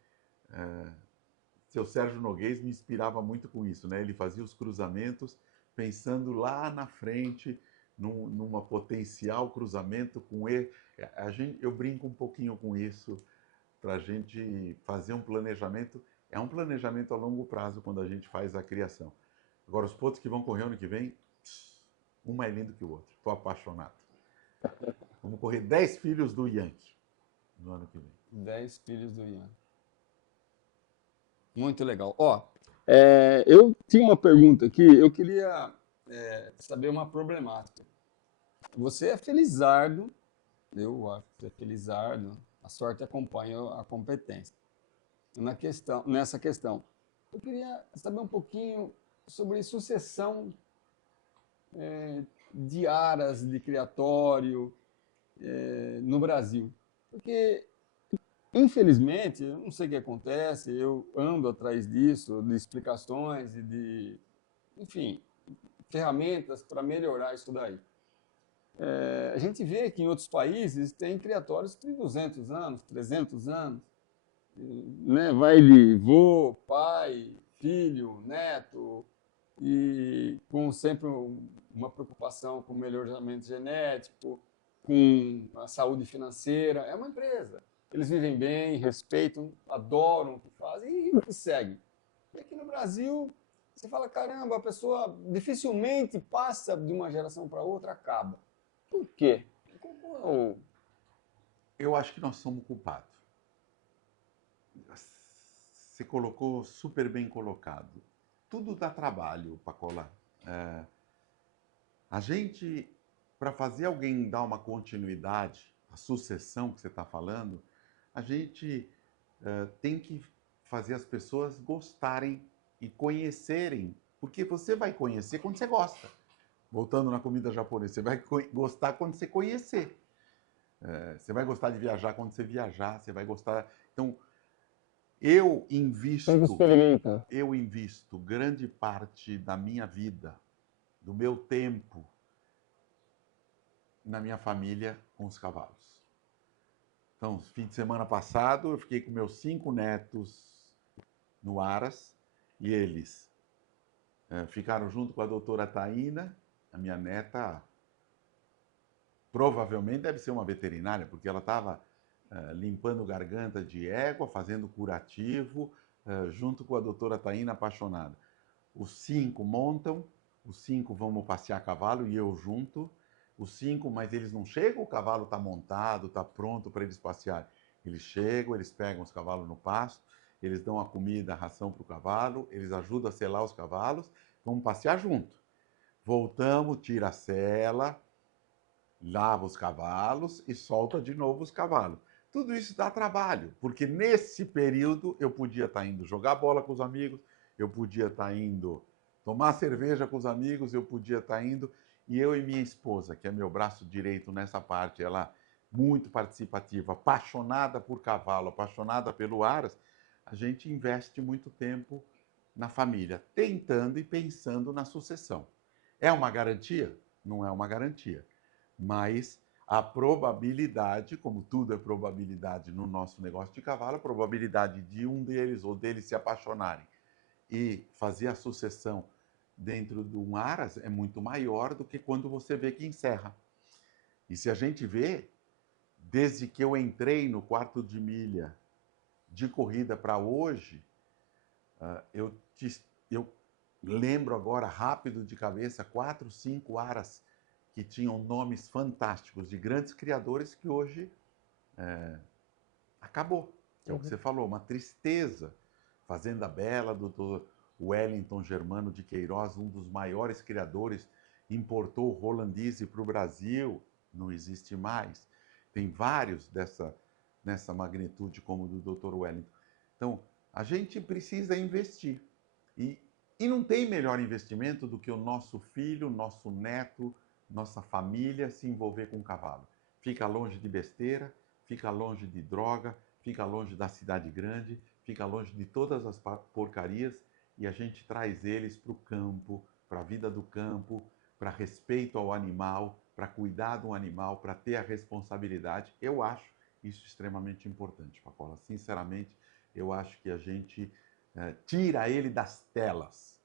Seu Sérgio Noguês me inspirava muito com isso, né? Ele fazia os cruzamentos pensando lá na frente, numa potencial cruzamento com ele. Eu brinco um pouquinho com isso para a gente fazer um planejamento. É um planejamento a longo prazo quando a gente faz a criação. Agora, os potros que vão correr ano que vem, um mais lindo que o outro. Estou apaixonado. Vamos correr 10 filhos do Yankee no ano que vem. 10 filhos do Ian. Muito legal. Eu tinha uma pergunta aqui, eu queria saber uma problemática. Você é felizardo, eu acho que você é felizardo, a sorte acompanha a competência. Nessa questão, eu queria saber um pouquinho sobre sucessão de aras de criatório no Brasil. Porque, infelizmente, eu não sei o que acontece, eu ando atrás disso, de explicações e de, enfim, ferramentas para melhorar isso daí. A gente vê que em outros países tem criatórios que têm 200 anos, 300 anos, né? Vai de vô, pai, filho, neto, e com sempre uma preocupação com o melhoramento genético, com a saúde financeira. É uma empresa. eles vivem bem, respeitam, adoram o que fazem e seguem. E aqui no Brasil, você fala, caramba, a pessoa dificilmente passa de uma geração para outra, acaba. Por quê? Eu acho que nós somos culpados. Você colocou super bem colocado. Tudo dá trabalho, Pacola. A gente, para fazer alguém dar uma continuidade, a sucessão que você está falando, a gente tem que fazer as pessoas gostarem e conhecerem, porque você vai conhecer quando você gosta. Voltando na comida japonesa, você vai gostar quando você conhecer. Você vai gostar de viajar quando você viajar, você vai gostar... Então, eu invisto grande parte da minha vida, do meu tempo, na minha família com os cavalos. Então, fim de semana passado, eu fiquei com meus 5 netos no Aras, e eles ficaram junto com a doutora Taína, a minha neta, provavelmente deve ser uma veterinária, porque ela estava limpando garganta de égua, fazendo curativo, junto com a doutora Taína, apaixonada. Os 5 montam, os 5 vamos passear a cavalo e eu junto. Os 5, mas eles não chegam, o cavalo está montado, está pronto para eles passearem. Eles chegam, eles pegam os cavalos no pasto, eles dão a comida, a ração para o cavalo, eles ajudam a selar os cavalos, vamos passear junto. Voltamos, tira a sela, lava os cavalos e solta de novo os cavalos. Tudo isso dá trabalho, porque nesse período eu podia estar indo jogar bola com os amigos, eu podia estar indo tomar cerveja com os amigos, eu podia estar indo... E eu e minha esposa, que é meu braço direito nessa parte, ela muito participativa, apaixonada por cavalo, apaixonada pelo Aras, a gente investe muito tempo na família, tentando e pensando na sucessão. É uma garantia? Não é uma garantia. Mas a probabilidade, como tudo é probabilidade no nosso negócio de cavalo, a probabilidade de um deles ou deles se apaixonarem e fazer a sucessão dentro de um Aras é muito maior do que quando você vê que encerra. E se a gente vê, desde que eu entrei no quarto de milha de corrida para hoje, eu lembro agora, rápido de cabeça, 4, 5 Aras que tinham nomes fantásticos, de grandes criadores, que hoje acabou. É o que você falou, uma tristeza. Fazenda Bela, doutor Wellington Germano de Queiroz, um dos maiores criadores, importou o Rolandise para o Brasil, não existe mais. Tem vários nessa magnitude como o do Dr. Wellington. Então, a gente precisa investir. E não tem melhor investimento do que o nosso filho, nosso neto, nossa família se envolver com o cavalo. Fica longe de besteira, fica longe de droga, fica longe da cidade grande, fica longe de todas as porcarias, e a gente traz eles para o campo, para a vida do campo, para respeito ao animal, para cuidar do animal, para ter a responsabilidade. Eu acho isso extremamente importante, Pacola. Sinceramente, eu acho que a gente tira ele das telas.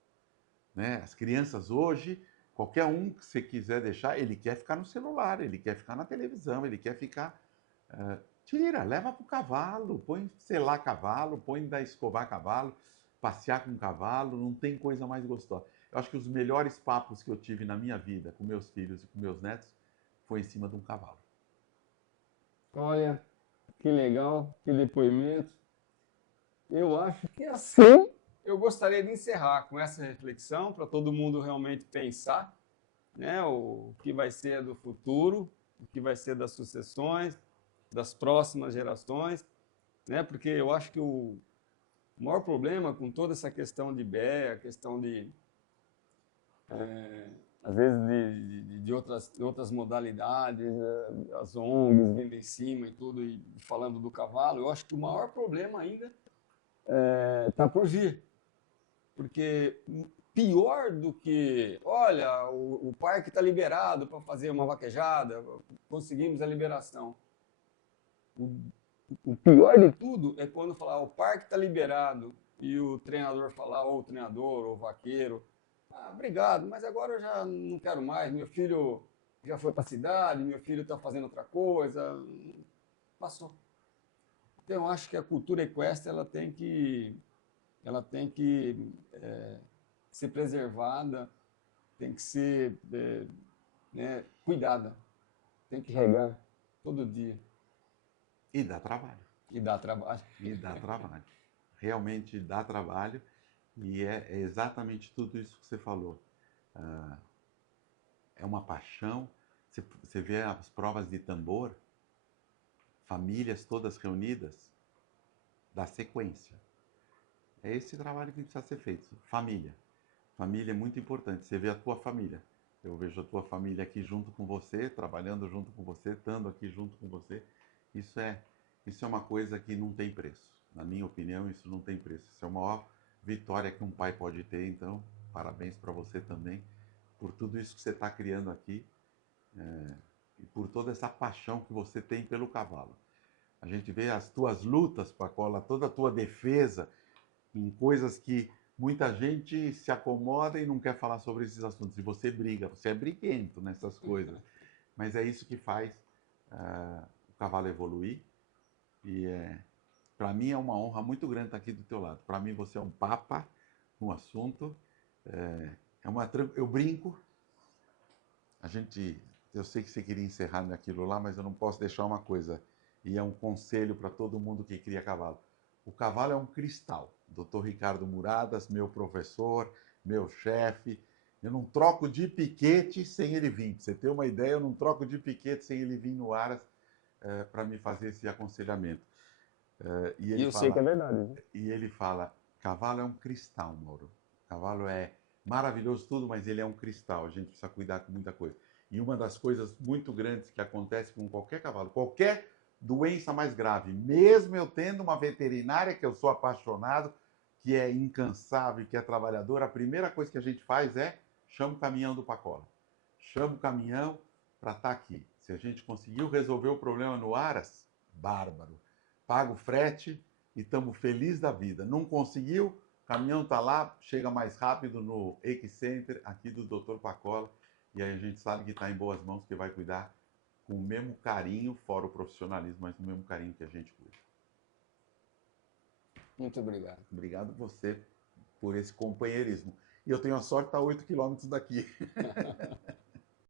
Né? As crianças hoje, qualquer um que você quiser deixar, ele quer ficar no celular, ele quer ficar na televisão, ele quer ficar... tira, leva para o cavalo, põe selar cavalo, põe da escovar cavalo, passear com cavalo, não tem coisa mais gostosa. Eu acho que os melhores papos que eu tive na minha vida com meus filhos e com meus netos foi em cima de um cavalo. Olha, que legal, que depoimento. Eu acho que assim eu gostaria de encerrar com essa reflexão para todo mundo realmente pensar, né, o que vai ser do futuro, o que vai ser das sucessões, das próximas gerações, né, porque eu acho que o maior problema com toda essa questão de BEA, a questão de, às vezes, de outras modalidades, as ONGs vindo em cima e tudo, e falando do cavalo, eu acho que o maior problema ainda está por vir. Porque pior do que, olha, o parque está liberado para fazer uma vaquejada, conseguimos a liberação. O pior de tudo é quando falar, o parque está liberado, e o treinador falar, ou o treinador, ou o vaqueiro, obrigado, mas agora eu já não quero mais, meu filho já foi para a cidade, meu filho está fazendo outra coisa, passou. Então, eu acho que a cultura equestre ela tem que ser preservada, tem que ser né, cuidada, tem que regar todo dia E dá trabalho. e dar trabalho. E dá trabalho. Realmente dá trabalho. E é exatamente tudo isso que você falou. É uma paixão. Você vê as provas de tambor, famílias todas reunidas, dá sequência. É esse trabalho que precisa ser feito. Família. Família é muito importante. Você vê a tua família. Eu vejo a tua família aqui junto com você, trabalhando junto com você, estando aqui junto com você. Isso é, isso é uma coisa que não tem preço. Na minha opinião, isso não tem preço. Isso é a maior vitória que um pai pode ter. Então, parabéns para você também por tudo isso que você está criando aqui e por toda essa paixão que você tem pelo cavalo. A gente vê as tuas lutas, Pacola, toda a tua defesa em coisas que muita gente se acomoda e não quer falar sobre esses assuntos. E você briga, você é briguento nessas coisas. Mas é isso que faz o cavalo evoluir. E para mim é uma honra muito grande estar aqui do teu lado. Para mim você é um papa no assunto. Eu brinco. Eu sei que você queria encerrar naquilo lá, mas eu não posso deixar uma coisa. E é um conselho para todo mundo que cria cavalo. O cavalo é um cristal. Dr. Ricardo Muradas, meu professor, meu chefe. Eu não troco de piquete sem ele vir. Pra você ter uma ideia, eu não troco de piquete sem ele vir no Aras para me fazer esse aconselhamento. E eu sei que é verdade. Né? E ele fala, cavalo é um cristal, Mauro. Cavalo é maravilhoso tudo, mas ele é um cristal. A gente precisa cuidar com muita coisa. E uma das coisas muito grandes que acontece com qualquer cavalo, qualquer doença mais grave, mesmo eu tendo uma veterinária que eu sou apaixonado, que é incansável, que é trabalhadora, a primeira coisa que a gente faz é chama o caminhão do Pacola. Chama o caminhão para estar aqui. Se a gente conseguiu resolver o problema no Aras, bárbaro. Paga o frete e estamos felizes da vida. Não conseguiu, o caminhão está lá, chega mais rápido no Equicenter, aqui do Dr. Pacola, e aí a gente sabe que está em boas mãos, que vai cuidar com o mesmo carinho, fora o profissionalismo, mas com o mesmo carinho que a gente cuida. Muito obrigado. Obrigado você por esse companheirismo. E eu tenho a sorte de estar a 8 quilômetros daqui.